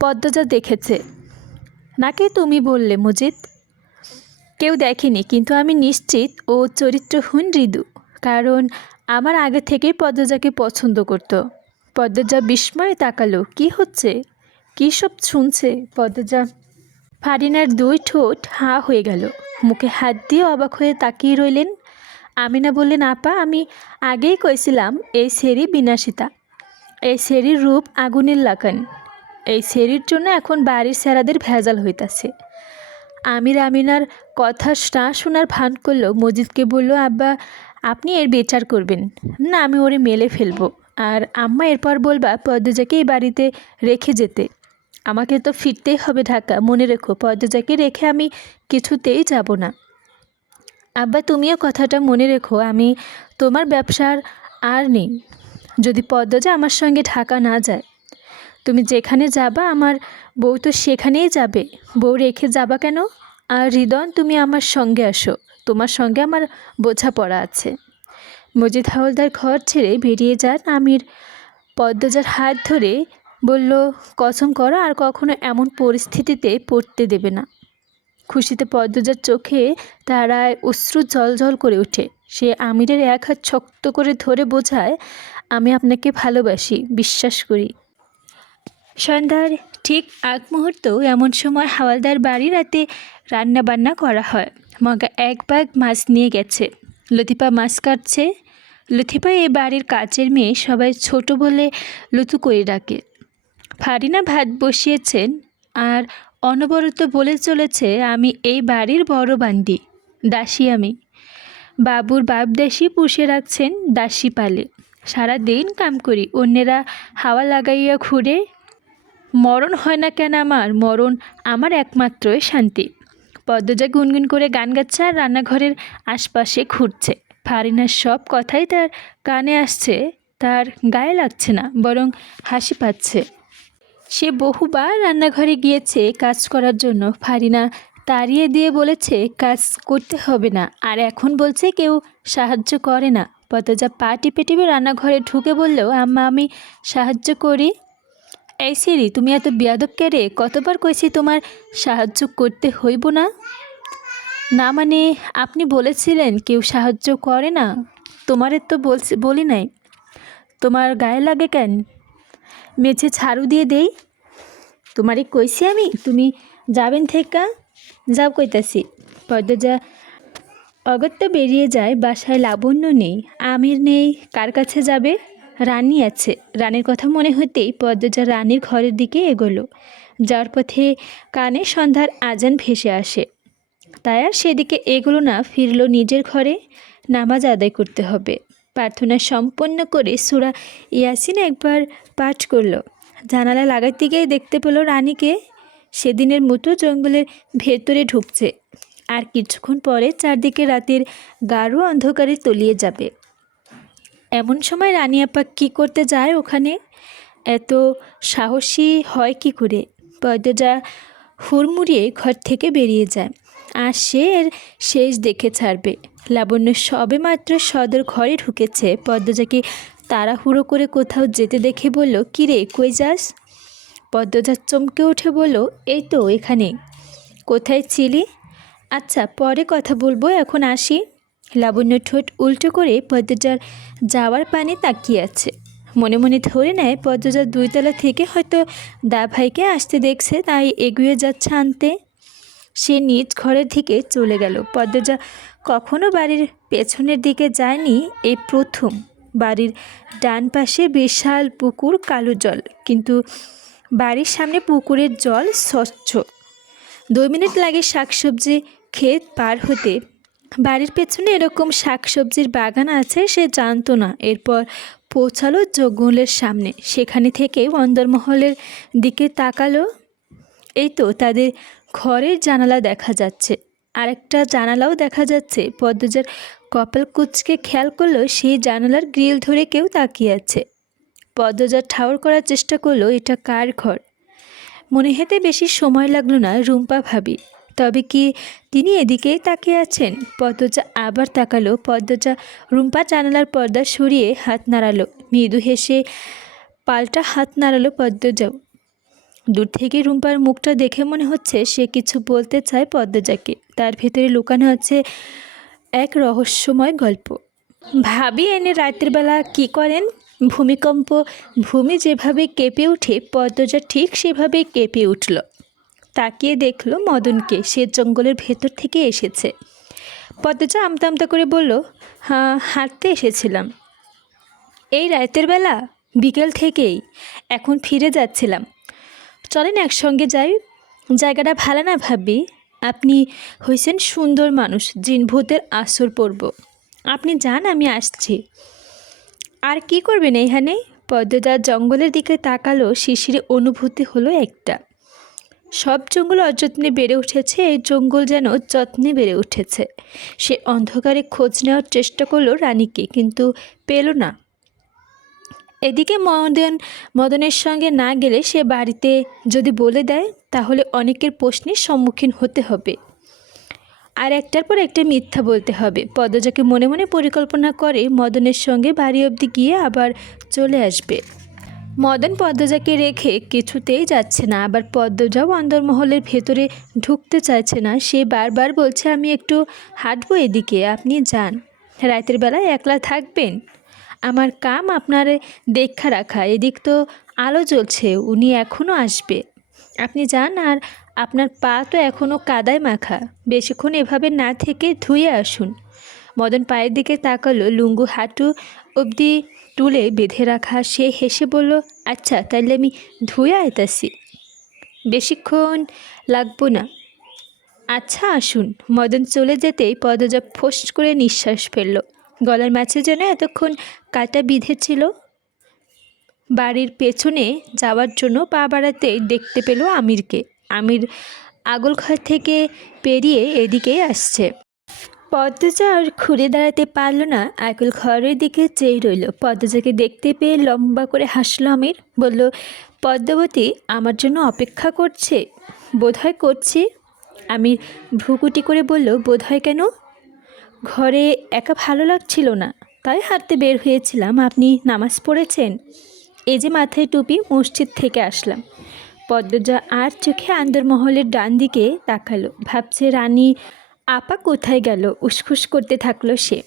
পদ্মজা দেখেছে নাকি তুমি বললে মজিদ? কেউ দেখেনি, কিন্তু আমি নিশ্চিত ও চরিত্রহীন হৃদু, কারণ আমার আগে থেকেই পদ্মজাকে পছন্দ করত। পদ্মজা বিস্ময়ে তাকালো। কি হচ্ছে? কী সব শুনছে পদ্মজা? ফারিনার 2 ঠোঁট হাঁ হয়ে গেল। মুখে হাত দিয়ে অবাক হয়ে তাকিয়ে রইলেন। আমিনা বললেন, আপা আমি আগেই কইছিলাম এই সেরি বিনাশিতা, এই সেরির রূপ আগুনের লাগান। এই সেরির জন্য এখন বাড়ির সেরাদের ভেজাল হইতাছে। আমিনার কথা না শোনার ভান করলো। মজিদকে বলল, আব্বা আপনি এর বিচার করবেন না, আমি ওরে মেলে ফেলবো। আর আম্মা এরপর বলবা পদ্মজাকে এই বাড়িতে রেখে যেতে। আমাকে তো ফিরতেই হবে ঢাকা, মনে রেখো, পদ্মজাকে রেখে আমি কিছুতেই যাব না। আব্বা তুমিও কথাটা মনে রেখো, আমি তোমার ব্যবসার আর নেই যদি পদ্মজা আমার সঙ্গে ঢাকা না যায়। তুমি যেখানে যাবা আমার বউ তো সেখানেই যাবে, বউ রেখে যাবা কেন? আর হৃদয়, তুমি আমার সঙ্গে আসো, তোমার সঙ্গে আমার বোঝাপড়া আছে। মজিদ হাওলদার ঘর ছেড়ে বেরিয়ে যান। আমির পদ্মজার হাত ধরে বলল, কসম করো আর কখনো এমন পরিস্থিতিতে পড়তে দেবে না। খুশিতে পদ্মজার চোখে তারায় অশ্রু জলজল করে ওঠে। সে আমিরের এক হাত শক্ত করে ধরে বোঝায়, আমি আপনাকে ভালোবাসি, বিশ্বাস করি। সন্ধ্যার ঠিক আগ মুহূর্ত এমন সময় হাওলদার বাড়ি রাতে রান্না বান্না করা হয়। মগা এক ব্যাগ মাছ নিয়ে গেছে। লতিফা মাছ কাটছে। লতিফা এই বাড়ির কাজের মেয়ে, সবাই ছোট বলে লুতু করে ডাকে। ফারিনা ভাত বসিয়েছেন আর অনবরত বলে চলেছে, আমি এই বাড়ির বড় বান্দি, দাসী আমি। বাবুর বাপ দাসী পুষে রাখছেন দাসী পালে। সারা দিন কাম করি, অন্যেরা হাওয়া লাগাইয়া ঘুরে। মরণ হয় না কেন আমার, মরণ আমার একমাত্রই শান্তি। পদ্মজা গুনগুন করে গান গাচ্ছে আর রান্নাঘরের আশপাশে ঘুরছে। ফারিনার সব কথাই তার কানে আসছে, তার গায়ে লাগছে না, বরং হাসি পাচ্ছে। সে বহুবার রান্নাঘরে গিয়েছে কাজ করার জন্য। ফারিনা তাড়িয়ে দিয়ে বলেছে কাজ করতে হবে না, আর এখন বলছে কেউ সাহায্য করে না। পদ্মজা পা টিপে টিপে রান্নাঘরে ঢুকে বললেও, আম্মা আমি সাহায্য করি। এই সিরি, তুমি এত বেয়াদব কেড়ে, কতবার কইছি তোমার সাহায্য করতে হইব না। না মানে আপনি বলেছিলেন কেউ সাহায্য করে না, তোমারে তো বলি নাই। তোমার গায়ে লাগে কেন? মেঝে ঝাড়ু দিয়ে দেই? তোমারে কইছি আমি তুমি যাবেন থেকে, যাও কইতাছি। পদ্মজা অগত্যা বেরিয়ে যায়। বাসায় লাবণ্য নেই, আমির নেই, কার কাছে যাবে? রানী আছে। রানীর কথা মনে হতেই পদ্মজা রানীর ঘরের দিকে এগোলো। যার পথে কানে সন্ধ্যার আজান ভেসে আসে। তাই আর সেদিকে এগোলো না, ফিরল নিজের ঘরে। নামাজ আদায় করতে হবে। প্রার্থনা সম্পন্ন করে সূরা ইয়াসিন একবার পাঠ করলো। জানালা লাগাতে গিয়ে দেখতে পেল রানীকে সেদিনের মতো জঙ্গলের ভেতরে ঢুকছে। আর কিছুক্ষণ পরে চারদিকে রাতের গাঢ় অন্ধকারে তলিয়ে যাবে। এমন সময় রানী আপা কী করতে যায় ওখানে? এত সাহসী হয় কি করে? পদ্মজা হুড়মুড়িয়ে ঘর থেকে বেরিয়ে যায়। আর সে এর শেষ দেখে ছাড়বে। লাবণ্য সবে মাত্র সদর ঘরে ঢুকেছে। পদ্মজাকে তাড়াহুড়ো করে কোথাও যেতে দেখে বলল, কিরে কই যাস? পদ্মজা চমকে উঠে বলল, এই তো এখানে। কোথায় ছিলি? আচ্ছা পরে কথা বলবো, এখন আসি। লাবণ্য ঠোঁট উল্টো করে পদ্মজার যাওয়ার পানে তাকিয়ে আছে। মনে মনে ধরে নেয় পদ্মজার 2 তলা থেকে হয়তো দা ভাইকে আসতে দেখছে, তাই এগিয়ে যাচ্ছে আনতে। সে নিজ ঘরের দিকে চলে গেল। পদ্মজা কখনো বাড়ির পেছনের দিকে যায়নি, এই প্রথম। বাড়ির ডান পাশে বিশাল পুকুর, কালো জল, কিন্তু বাড়ির সামনে পুকুরের জল স্বচ্ছ। 2 মিনিট লাগে শাকসবজি ক্ষেত পার হতে। বাড়ির পেছনে এরকম শাকসবজির বাগান আছে সে জানতো না। এরপর পৌঁছালো জঙ্গলের সামনে। সেখানে থেকে অন্দরমহলের দিকে তাকালো। এই তো তাদের ঘরের জানালা দেখা যাচ্ছে। আরেকটা জানালাও দেখা যাচ্ছে। পদ্মজার কপাল কুঁচকে খেয়াল করলো সেই জানালার গ্রিল ধরে কেউ তাকিয়ে আছে। পদ্মজা ঠাউর করার চেষ্টা করলো এটা কার ঘর। মনে হতে বেশি সময় লাগলো না। রুম্পা ভাবি। তবে কি তিনি এদিকেই তাকিয়ে আছেন? পদ্মজা আবার তাকালো। পদ্মজা রুম্পা জানালার পর্দা সরিয়ে হাত নাড়ালো। মৃদু হেসে পাল্টা হাত নাড়ালো পদ্মজাও। দূর থেকে রুম্পার মুখটা দেখে মনে হচ্ছে সে কিছু বলতে চায় পদ্মজাকে। তার ভেতরে লুকানো আছে এক রহস্যময় গল্প। ভাবি এনে রাতের বেলা কী করেন? ভূমিকম্প ভূমি যেভাবে কেঁপে ওঠে, পদ্মজা ঠিক সেভাবেই কেঁপে উঠল। তাকিয়ে দেখল মদনকে। সে জঙ্গলের ভেতর থেকে এসেছে। পদ্মজা আমতা আমতা করে বলল, হ্যাঁ হাঁটতে এসেছিলাম। এই রাতের বেলা? বিকেল থেকেই, এখন ফিরে যাচ্ছিলাম। চলেন একসঙ্গে যাই। জায়গাটা ভালো না ভাবি? আপনি হয়েছেন সুন্দর মানুষ, জিন ভূতের আসর পড়ব। আপনি যান, আমি আসছি। আর কি করবেন এখানে? পদ্মজা জঙ্গলের দিকে তাকালো। শিশিরে অনুভূতি হলো একটা। সব জঙ্গল অযত্নে বেড়ে উঠেছে, এই জঙ্গল যেন যত্নে বেড়ে উঠেছে। সে অন্ধকারে খোঁজ নেওয়ার চেষ্টা করলো রানীকে, কিন্তু পেল না। এদিকে মদনের সঙ্গে না গেলে সে বাড়িতে যদি বলে দেয় তাহলে অনেকের প্রশ্নের সম্মুখীন হতে হবে, আর একটার পর একটা মিথ্যা বলতে হবে। পদ্মজাকে মনে মনে পরিকল্পনা করে মদনের সঙ্গে বাড়ি অবধি গিয়ে আবার চলে আসবে। মদন পদ্মজাকে রেখে কিছুতেই যাচ্ছে না, আবার পদ্মজাও অন্দরমহলের ভেতরে ঢুকতে চাইছে না। সে বারবার বলছে, আমি একটু হাঁটবো এদিকে, আপনি যান। রাতের বেলায় একলা থাকবেন, আমার কাম আপনার দেখা রাখা। এদিক তো আলো জ্বলছে, উনি এখনও আসবে, আপনি যান। আর আপনার পা তো এখনও কাদায় মাখা, বেশিক্ষণ এভাবে না থেকে ধুয়ে আসুন। মদন পায়ের দিকে তাকালো, লুঙ্গু হাঁটু অবধি তুলে বেঁধে রাখা। সে হেসে বলল, আচ্ছা তাইলে আমি ধুয়ে আইতাছি, বেশিক্ষণ লাগবো না। আচ্ছা আসুন। মদন চলে যেতেই পদ্মজা ফোঁস করে নিঃশ্বাস ফেলল। গলার মাঝে যেন এতক্ষণ কাটা বিঁধেছিল। বাড়ির পেছনে যাওয়ার জন্য পা বাড়াতে দেখতে পেল আমিরকে। আমির আগল ঘর থেকে পেরিয়ে এদিকেই আসছে। পদ্মজা আর ঘুরে দাঁড়াতে পারল না, আগল ঘরের দিকে চেয়ে রইল। পদ্মজাকে দেখতে পেয়ে লম্বা করে হাসল আমির, বলল, পদ্মাবতী আমার জন্য অপেক্ষা করছে? বোধহয় করছি। আমির ভ্রুকুটি করে বলল, বোধহয় কেন? ঘরে একা ভালো লাগছিল না, তাই হাঁটতে বের হয়েছিলাম। আপনি নামাজ পড়েছেন? এই যে মাথায় টুপি, মসজিদ থেকে আসলাম। পদ্মজা আর চোখে আন্দরমহলের ডান দিকে তাকালো, ভাবছে রানী আপা কোথায় গেল। উসখুস করতে থাকলো সে।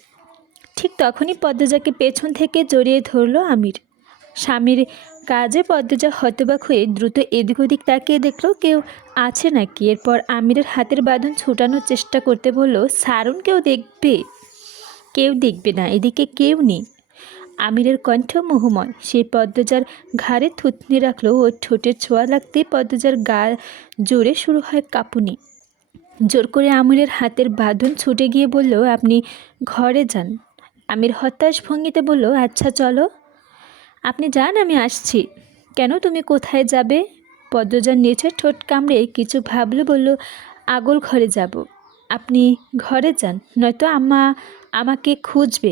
ঠিক তখনই পদ্মজাকে পেছন থেকে জড়িয়ে ধরলো আমির। স্বামীর কাজে পদ্মজা হতবাক হয়ে দ্রুত এদিক ওদিক তাকিয়ে দেখলো কেউ আছে নাকি। এরপর আমিরের হাতের বাঁধন ছুটানোর চেষ্টা করতে বলল, সারুন, কেউ দেখবে? কেউ দেখবে না, এদিকে কেউ নেই। আমিরের কণ্ঠ মোহময়। সে পদ্মজার ঘাড়ে থুতনি রাখলো। ওর ঠোঁটের ছোঁয়া লাগতেই পদ্মজার গা জোরে শুরু হয় কাঁপুনি। জোর করে আমিরের হাতের বাঁধন ছুটে গিয়ে বলল, আপনি ঘরে যান। আমির হতাশ ভঙ্গিতে বলল, আচ্ছা চলো। আপনি যান, আমি আসছি। কেন, তুমি কোথায় যাবে? পদ্মজার নিচে ঠোঁট কামড়ে কিছু ভাবলো, বলল, আগল ঘরে যাব। আপনি ঘরে যান, নয়তো আম্মা আমাকে খুঁজবে।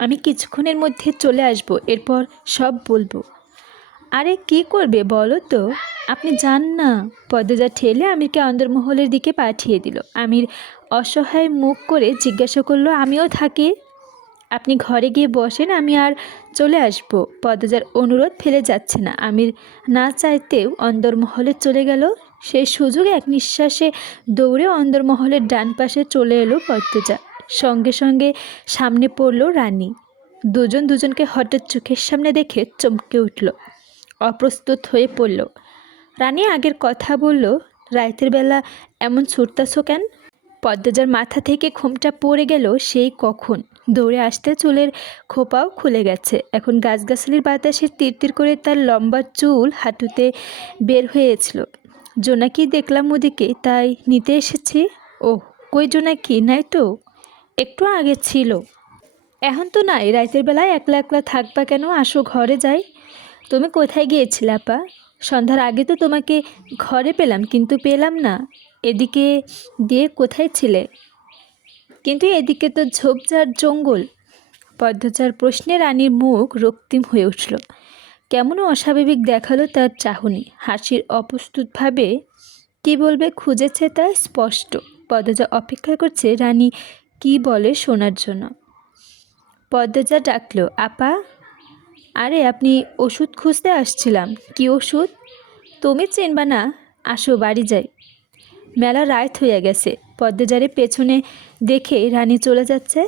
আমি কিছুক্ষণের মধ্যে চলে আসব, এরপর সব বলবো। আরে কি করবে বলো তো? আপনি যান না। পদ্মজা ঠেলে আমিরকে অন্দরমহলের দিকে পাঠিয়ে দিল। আমির অসহায় মুখ করে জিজ্ঞাসা করলো, আমিও থাকি? আপনি ঘরে গিয়ে বসেন, আমি আর চলে আসব। পদ্মজার অনুরোধ ফেলে যাচ্ছে না। আমির না চাইতেও অন্দরমহলে চলে গেল। সেই সুযোগে এক নিঃশ্বাসে দৌড়ে অন্দরমহলের ডান পাশে চলে এলো পদ্মজা। সঙ্গে সঙ্গে সামনে পড়ল রানী। দুজন দুজনকে হঠাৎ চোখের সামনে দেখে চমকে উঠল, অপ্রস্তুত হয়ে পড়ল। রানী আগের কথা বলল, রাতের বেলা এমন ছুটতাছ কেন? পদ্মজার মাথা থেকে ঘোমটা পড়ে গেল সেই কখন। দৌড়ে আসতে চুলের খোপাও খুলে গেছে। এখন গাছগাছালির বাতাসে তিরতির করে তার লম্বা চুল হাঁটুতে বের হয়েছিল। জোনাকি দেখলাম ওদিকে, তাই নিতে এসেছি। ওহ, কই জোনাকি? নাই তো, একটু আগে ছিল, এখন তো নাই। রাতের বেলায় একলা একলা থাকবা কেন? আসো ঘরে যাই। তুমি কোথায় গিয়েছিলে আপা? সন্ধ্যার আগে তো তোমাকে ঘরে পেলাম, কিন্তু পেলাম না। এদিকে দিয়ে কোথায় ছিলে? কিন্তু এদিকে তো ঝোপঝাড় জঙ্গল। পদ্মজার প্রশ্নে রানীর মুখ রক্তিম হয়ে উঠল। কেমন অস্বাভাবিক দেখালো তার চাহনি। হাসির অপ্রস্তুতভাবে কী বলবে খুঁজেছে তা স্পষ্ট। পদ্মজা অপেক্ষা করছে রানী কি বলে শোনার জন্য। পদ্মজা ডাকলো, আপা। আরে আপনি ওষুধ খুঁজতে আসছিলাম। কি ওষুধ? তুমি চিনবা না, আসো বাড়ি যাই। মেলা রাত হয়ে গেছে। পদ্মজারে পেছনে দেখে রানী চলে যাচ্ছে।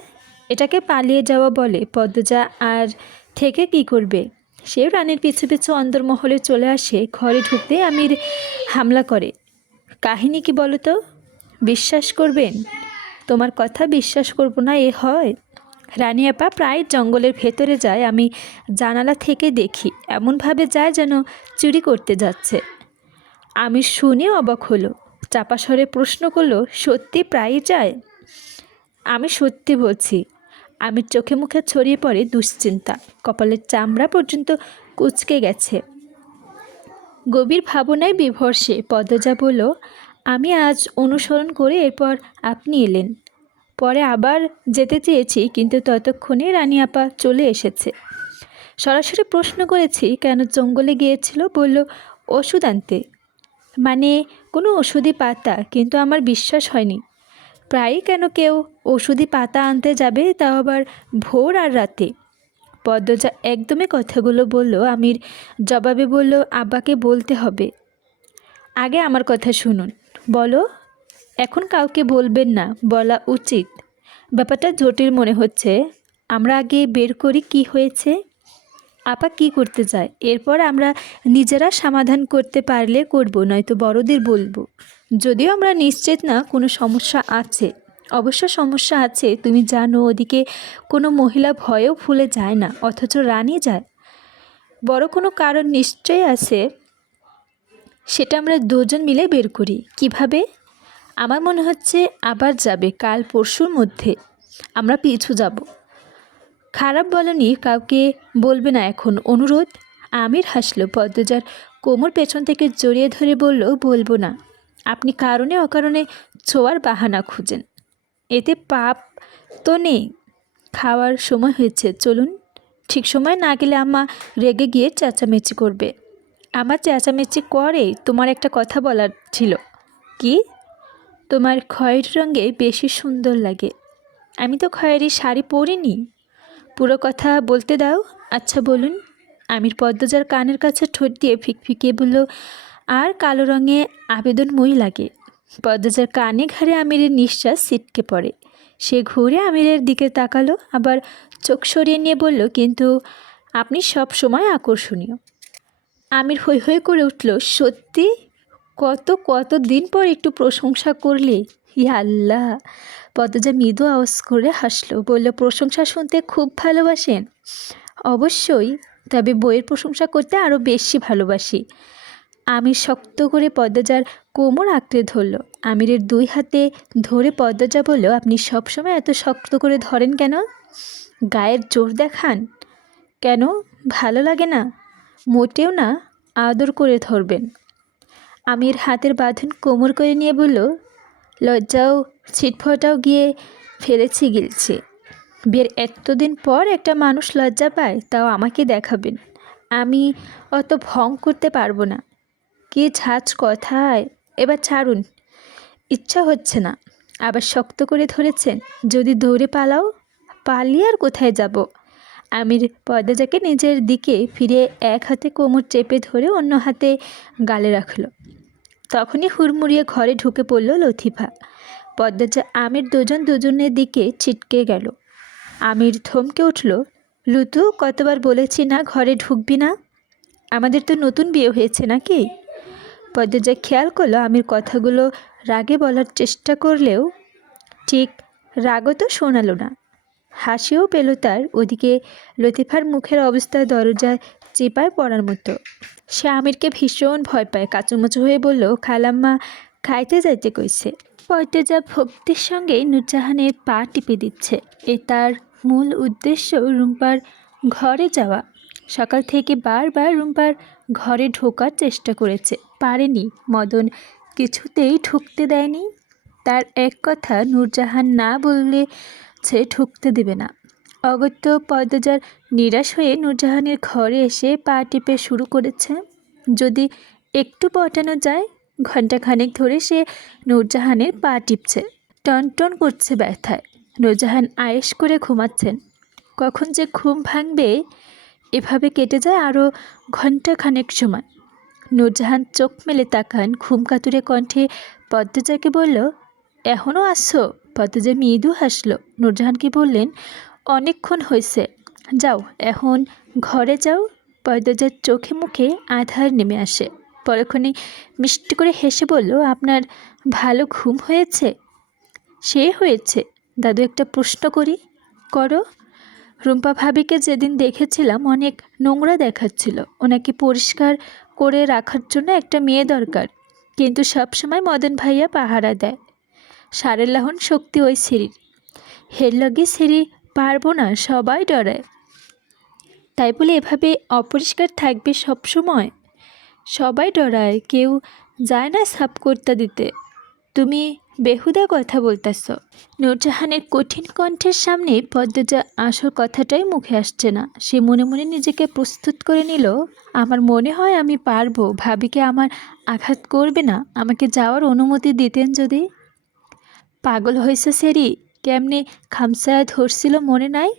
এটাকে পালিয়ে যাওয়া বলে। পদ্মজা আর থেকে কি করবে? সেও রানীর পিছু পিছু অন্দরমহলে চলে আসে। ঘরে ঢুকতে আমির হামলা করে। কাহিনী কি বলো তো? বিশ্বাস করবেন? তোমার কথা বিশ্বাস করব না এ হয়? রানী আপা প্রায় জঙ্গলের ভেতরে যায়, আমি জানালা থেকে দেখি। এমনভাবে যায় যেন চুরি করতে যাচ্ছে। আমি শুনে অবাক হলো। চাপা স্বরে প্রশ্ন করলো, সত্যি প্রায়ই যায়? আমি সত্যি বলছি। আমির চোখে মুখে ছড়িয়ে পড়ে দুশ্চিন্তা। কপালের চামড়া পর্যন্ত কুঁচকে গেছে। গভীর ভাবনায় বিভোর সে। পদ্মজা বলল, আমি আজ অনুসরণ করে এরপর আপনি এলেন। পরে আবার যেতে চেয়েছি, কিন্তু ততক্ষণে রানী আপা চলে এসেছে। সরাসরি প্রশ্ন করেছি কেন জঙ্গলে গিয়েছিল, বলল ওষুধ আনতে। মানে কোনো ওষুধি পাতা, কিন্তু আমার বিশ্বাস হয়নি। প্রায়ই কেন কেউ ওষুধি পাতা আনতে যাবে, তাও আবার ভোর আর রাতে। পদ্মজা একদমই কথাগুলো বলল। আমির জবাবে বলল, আব্বাকে বলতে হবে। আগে আমার কথা শুনুন। বলো। এখন কাউকে বলবেন না, বলা উচিত। ব্যাপারটা জটিল মনে হচ্ছে। আমরা আগে বের করি কি হয়েছে, আপা কি করতে চায়, এরপর আমরা নিজেরা সমাধান করতে পারলে করব, নয়তো বড়দের বলবো। যদিও আমরা নিশ্চিত না কোনো সমস্যা আছে। অবশ্য সমস্যা আছে, তুমি জানো ওদিকে কোনো মহিলা ভয়েও ভুলে যায় না, অথচ রানী যায়। বড় কোনো কারণ নিশ্চয়ই আছে, সেটা আমরা দুজন মিলে বের করি। কিভাবে? আমার মনে হচ্ছে আবার যাবে, কাল পরশুর মধ্যে। আমরা পিছু যাব। খারাপ বলনি, কাউকে বলবে না এখন, অনুরোধ। আমির হাসলো। পদ্মজার কোমর পেছন থেকে জড়িয়ে ধরে বলল, বলবো না। আপনি কারণে অকারণে ছোঁয়ার বাহানা খুঁজেন, এতে পাপ তো নেই। খাওয়ার সময় হয়েছে, চলুন। ঠিক সময় না গেলে আম্মা রেগে গিয়ে চেঁচামেচি করবে। আমার চেঁচামেচি করে? তোমার একটা কথা বলার ছিল। কি? তোমার খয়েরি রঙে বেশি সুন্দর লাগে। আমি তো খয়েরি শাড়ি পরিনি। পুরো কথা বলতে দাও। আচ্ছা বলুন। আমির পদ্মজার কানের কাছে ঠোঁট দিয়ে ফিকফিকিয়ে বলল, আর কালো রঙে আবেদনময়ী লাগে। পদ্মজার কানে ঘাড়ে আমিরের নিঃশ্বাস ছিটকে পড়ে। সে ঘুরে আমিরের দিকে তাকালো, আবার চোখ সরিয়ে নিয়ে বলল, কিন্তু আপনি সব সময় আকর্ষণীয়। আমির হৈ হৈ করে উঠল, সত্যি? কত দিন পর একটু প্রশংসা করলে। ইয়া আল্লাহ। পদ্মজা মৃদু আওয়াজ করে হাসলো, বলল, প্রশংসা শুনতে খুব ভালোবাসেন? অবশ্যই, তবে বইয়ের প্রশংসা করতে আরও বেশি ভালোবাসি। আমির শক্ত করে পদ্মজার কোমর আঁকড়ে ধরল। আমিরের দুই হাতে ধরে পদ্মজা বলল, আপনি সবসময় এত শক্ত করে ধরেন কেন? গায়ের জোর দেখান? কেন, ভালো লাগে না? মোটেও না, আদর করে ধরবেন। আমির হাতের বাঁধন কোমর করে নিয়ে বলল, লজ্জাও ছিটফটাও গিয়ে ফেলেছি গিলছে। বিয়ের এতদিন পর একটা মানুষ লজ্জা পায়, তাও আমাকে দেখাবেন। আমি অত ভং করতে পারবো না। কি ঝাঁজ কথায়। এবার ছাড়ুন। ইচ্ছা হচ্ছে না। আবার শক্ত করে ধরেছেন। যদি দৌড়ে পালাও? পালিয়ে আর কোথায় যাব? আমির পদ্মজাকে নিজের দিকে ফিরে এক হাতে কোমর চেপে ধরে অন্য হাতে গালে রাখল। তখনই হুড়মুড়িয়ে ঘরে ঢুকে পড়ল লতিফা। পদ্মজা আমির দুজনের দিকে ছিটকে গেল। আমির থমকে উঠল। লুতু, কতবার বলেছি না ঘরে ঢুকবি না? আমাদের তো নতুন বিয়ে হয়েছে নাকি? পদ্মজা খেয়াল করলো আমির কথাগুলো রাগে বলার চেষ্টা করলেও ঠিক রাগও তো শোনালো না, হাসিও পেল তার। ওদিকে লতিফার মুখের অবস্থা দরজায় চেপায় পড়ার মতো। সে আমিরকে ভীষণ ভয় পায়। কাচুমুচু হয়ে বলল, খালাম্মা খাইতে যাইতে কইছে। পদ্মজা ভক্তির সঙ্গে নূরজাহানের পা টিপে দিচ্ছে। এ তার মূল উদ্দেশ্য রুম্পার ঘরে যাওয়া। সকাল থেকে বারবার রুম্পার ঘরে ঢোকার চেষ্টা করেছে, পারেনি। মদন কিছুতেই ঢুকতে দেয়নি। তার এক কথা, নূরজাহান না বললে সে ঢুকতে দেবে না। অগত্য পদ্মজার নিরাশ হয়ে নূরজাহানের ঘরে এসে পা টিপে শুরু করেছে। যদি একটু পটানো যায়। ঘণ্টাখানেক ধরে সে নূরজাহানের পা টিপছে, টনটন করছে ব্যথায়। নূরজাহান আয়েশ করে ঘুমাচ্ছেন। কখন যে ঘুম ভাঙবে, এভাবে কেটে যায় আরও ঘণ্টাখানেক সময়। নূরজাহান চোখ মেলে তাকান। ঘুম কাতুরে কণ্ঠে পদ্মজাকে বলল, এখনও আসছো? পদ্মজা মৃদু হাসলো। নূরজাহানকে বললেন, অনেকক্ষণ হয়েছে, যাও এখন ঘরে যাও। পদ্মজার চোখে মুখে আধার নেমে আসে। পরক্ষণে মিষ্টি করে হেসে বলল, আপনার ভালো ঘুম হয়েছে? সে হয়েছে। দাদু, একটা প্রশ্ন করি? করো। রুম্পা ভাবিকে যেদিন দেখেছিলাম অনেক নোংরা দেখাচ্ছিল। ওনাকে পরিষ্কার করে রাখার জন্য একটা মেয়ে দরকার, কিন্তু সবসময় মদন ভাইয়া পাহারা দেয়। সারের লাহন শক্তি ওই সিঁড়ির। হের লগে সিঁড়ি পারবো না, সবাই ডরায়। তাই বলে এভাবে অপরিষ্কার থাকবে সব সময়? সবাই ডরায়, কেউ যায় না সাফ করতে দিতে। তুমি বেহুদা কথা বলতেছ। নূরজাহানের কঠিন কণ্ঠের সামনে পদ্মজা আসল কথাটাই মুখে আসছে না। সে মনে মনে নিজেকে প্রস্তুত করে নিল, আমার মনে হয় আমি পারবো, ভাবিকে আমার আঘাত করবে না, আমাকে যাওয়ার অনুমতি দিতেন যদি। পাগল হয়েছে সেরি, কেমনে খামসায় ধরছিল মনে নাই?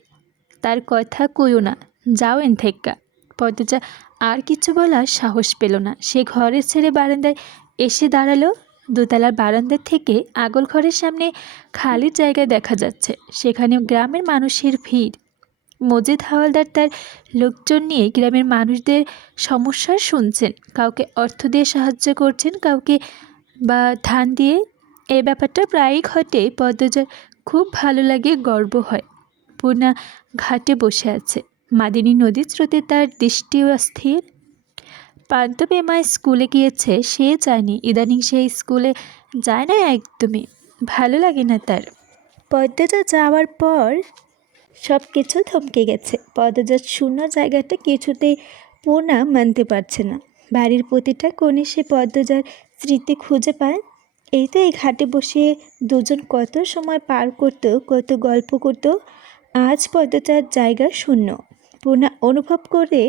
তার কথা কইও না, যাও এন থেক্কা। পদ্মজা আর কিছু বলার সাহস পেল না। সে ঘরের ছেড়ে বারান্দায় এসে দাঁড়ালো। দোতলার বারান্দা থেকে আগল ঘরের সামনে খালি জায়গা দেখা যাচ্ছে। সেখানে গ্রামের মানুষের ভিড়। মজিদ হাওলাদার তার লোকজন নিয়ে গ্রামের মানুষদের সমস্যা শুনছেন, কাউকে অর্থ দিয়ে সাহায্য করছেন, কাউকে বা ধান দিয়ে। এই ব্যাপারটা প্রায়ই ঘটে। পদ্মজার খুব ভালো লাগে, গর্ব হয়। পূর্ণা ঘাটে বসে আছে। মাদিনী নদীর স্রোতে তার দৃষ্টিও স্থির। প্রান্তপেমা স্কুলে গিয়েছে, সে জানি ইদানিং সেই স্কুলে যায় না একদমই, ভালো লাগে না তার। পদ্মজা যাওয়ার পর সব কিছু থমকে গেছে। পদ্মজার শূন্য জায়গাটা কিছুতেই পূর্ণা মানতে পারছে না। বাড়ির প্রতিটা কোণে সে পদ্মজার স্মৃতি খুঁজে পায়। এই তো এই ঘাটে বসে দুজন কত সময় পার করতো, কত গল্প করতো। আজ পদ্মজার জায়গা শূন্য। পূর্ণা অনুভব করে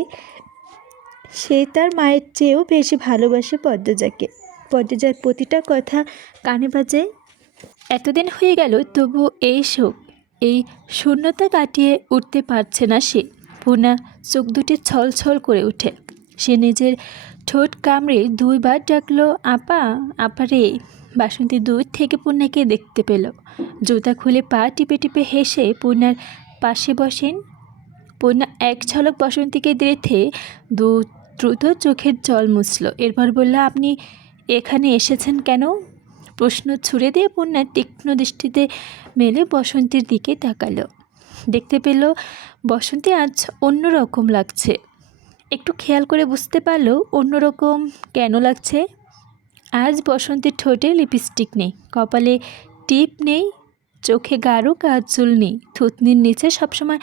সে তার মায়ের চেয়েও বেশি ভালোবাসে পদ্মজাকে। পদ্মজার প্রতিটা কথা কানে বাজে। এতদিন হয়ে গেল, তবু এই শোক, এই শূন্যতা কাটিয়ে উঠতে পারছে না সে। পূর্ণা চোখ দুটি ছলছল করে ওঠে। সে নিজের ঠোঁট কামড়ে দুইবার ডাকলো, আপা, আপা রে। বাসন্তী দূর থেকে পূর্ণাকে দেখতে পেল। জুতা খুলে পা টিপে টিপে হেসে পূর্ণার পাশে বসেন। পূর্ণা এক ঝলক বসন্তীকে দেখে দ্রুত চোখের জল মুছল। এরপর বলল, আপনি এখানে এসেছেন কেন? প্রশ্ন ছুড়ে দিয়ে পূর্ণা তীক্ষ্ণ দৃষ্টিতে মেলে বসন্তীর দিকে তাকালো। দেখতে পেল বসন্তী আজ অন্যরকম লাগছে। একটু খেয়াল করে বুঝতে পারল অন্যরকম কেন লাগছে। আজ বসন্তীর ঠোঁটে লিপস্টিক নেই, কপালে টিপ নেই, চোখে গাঢ় কাজল নেই, থুতনির নিচে সবসময়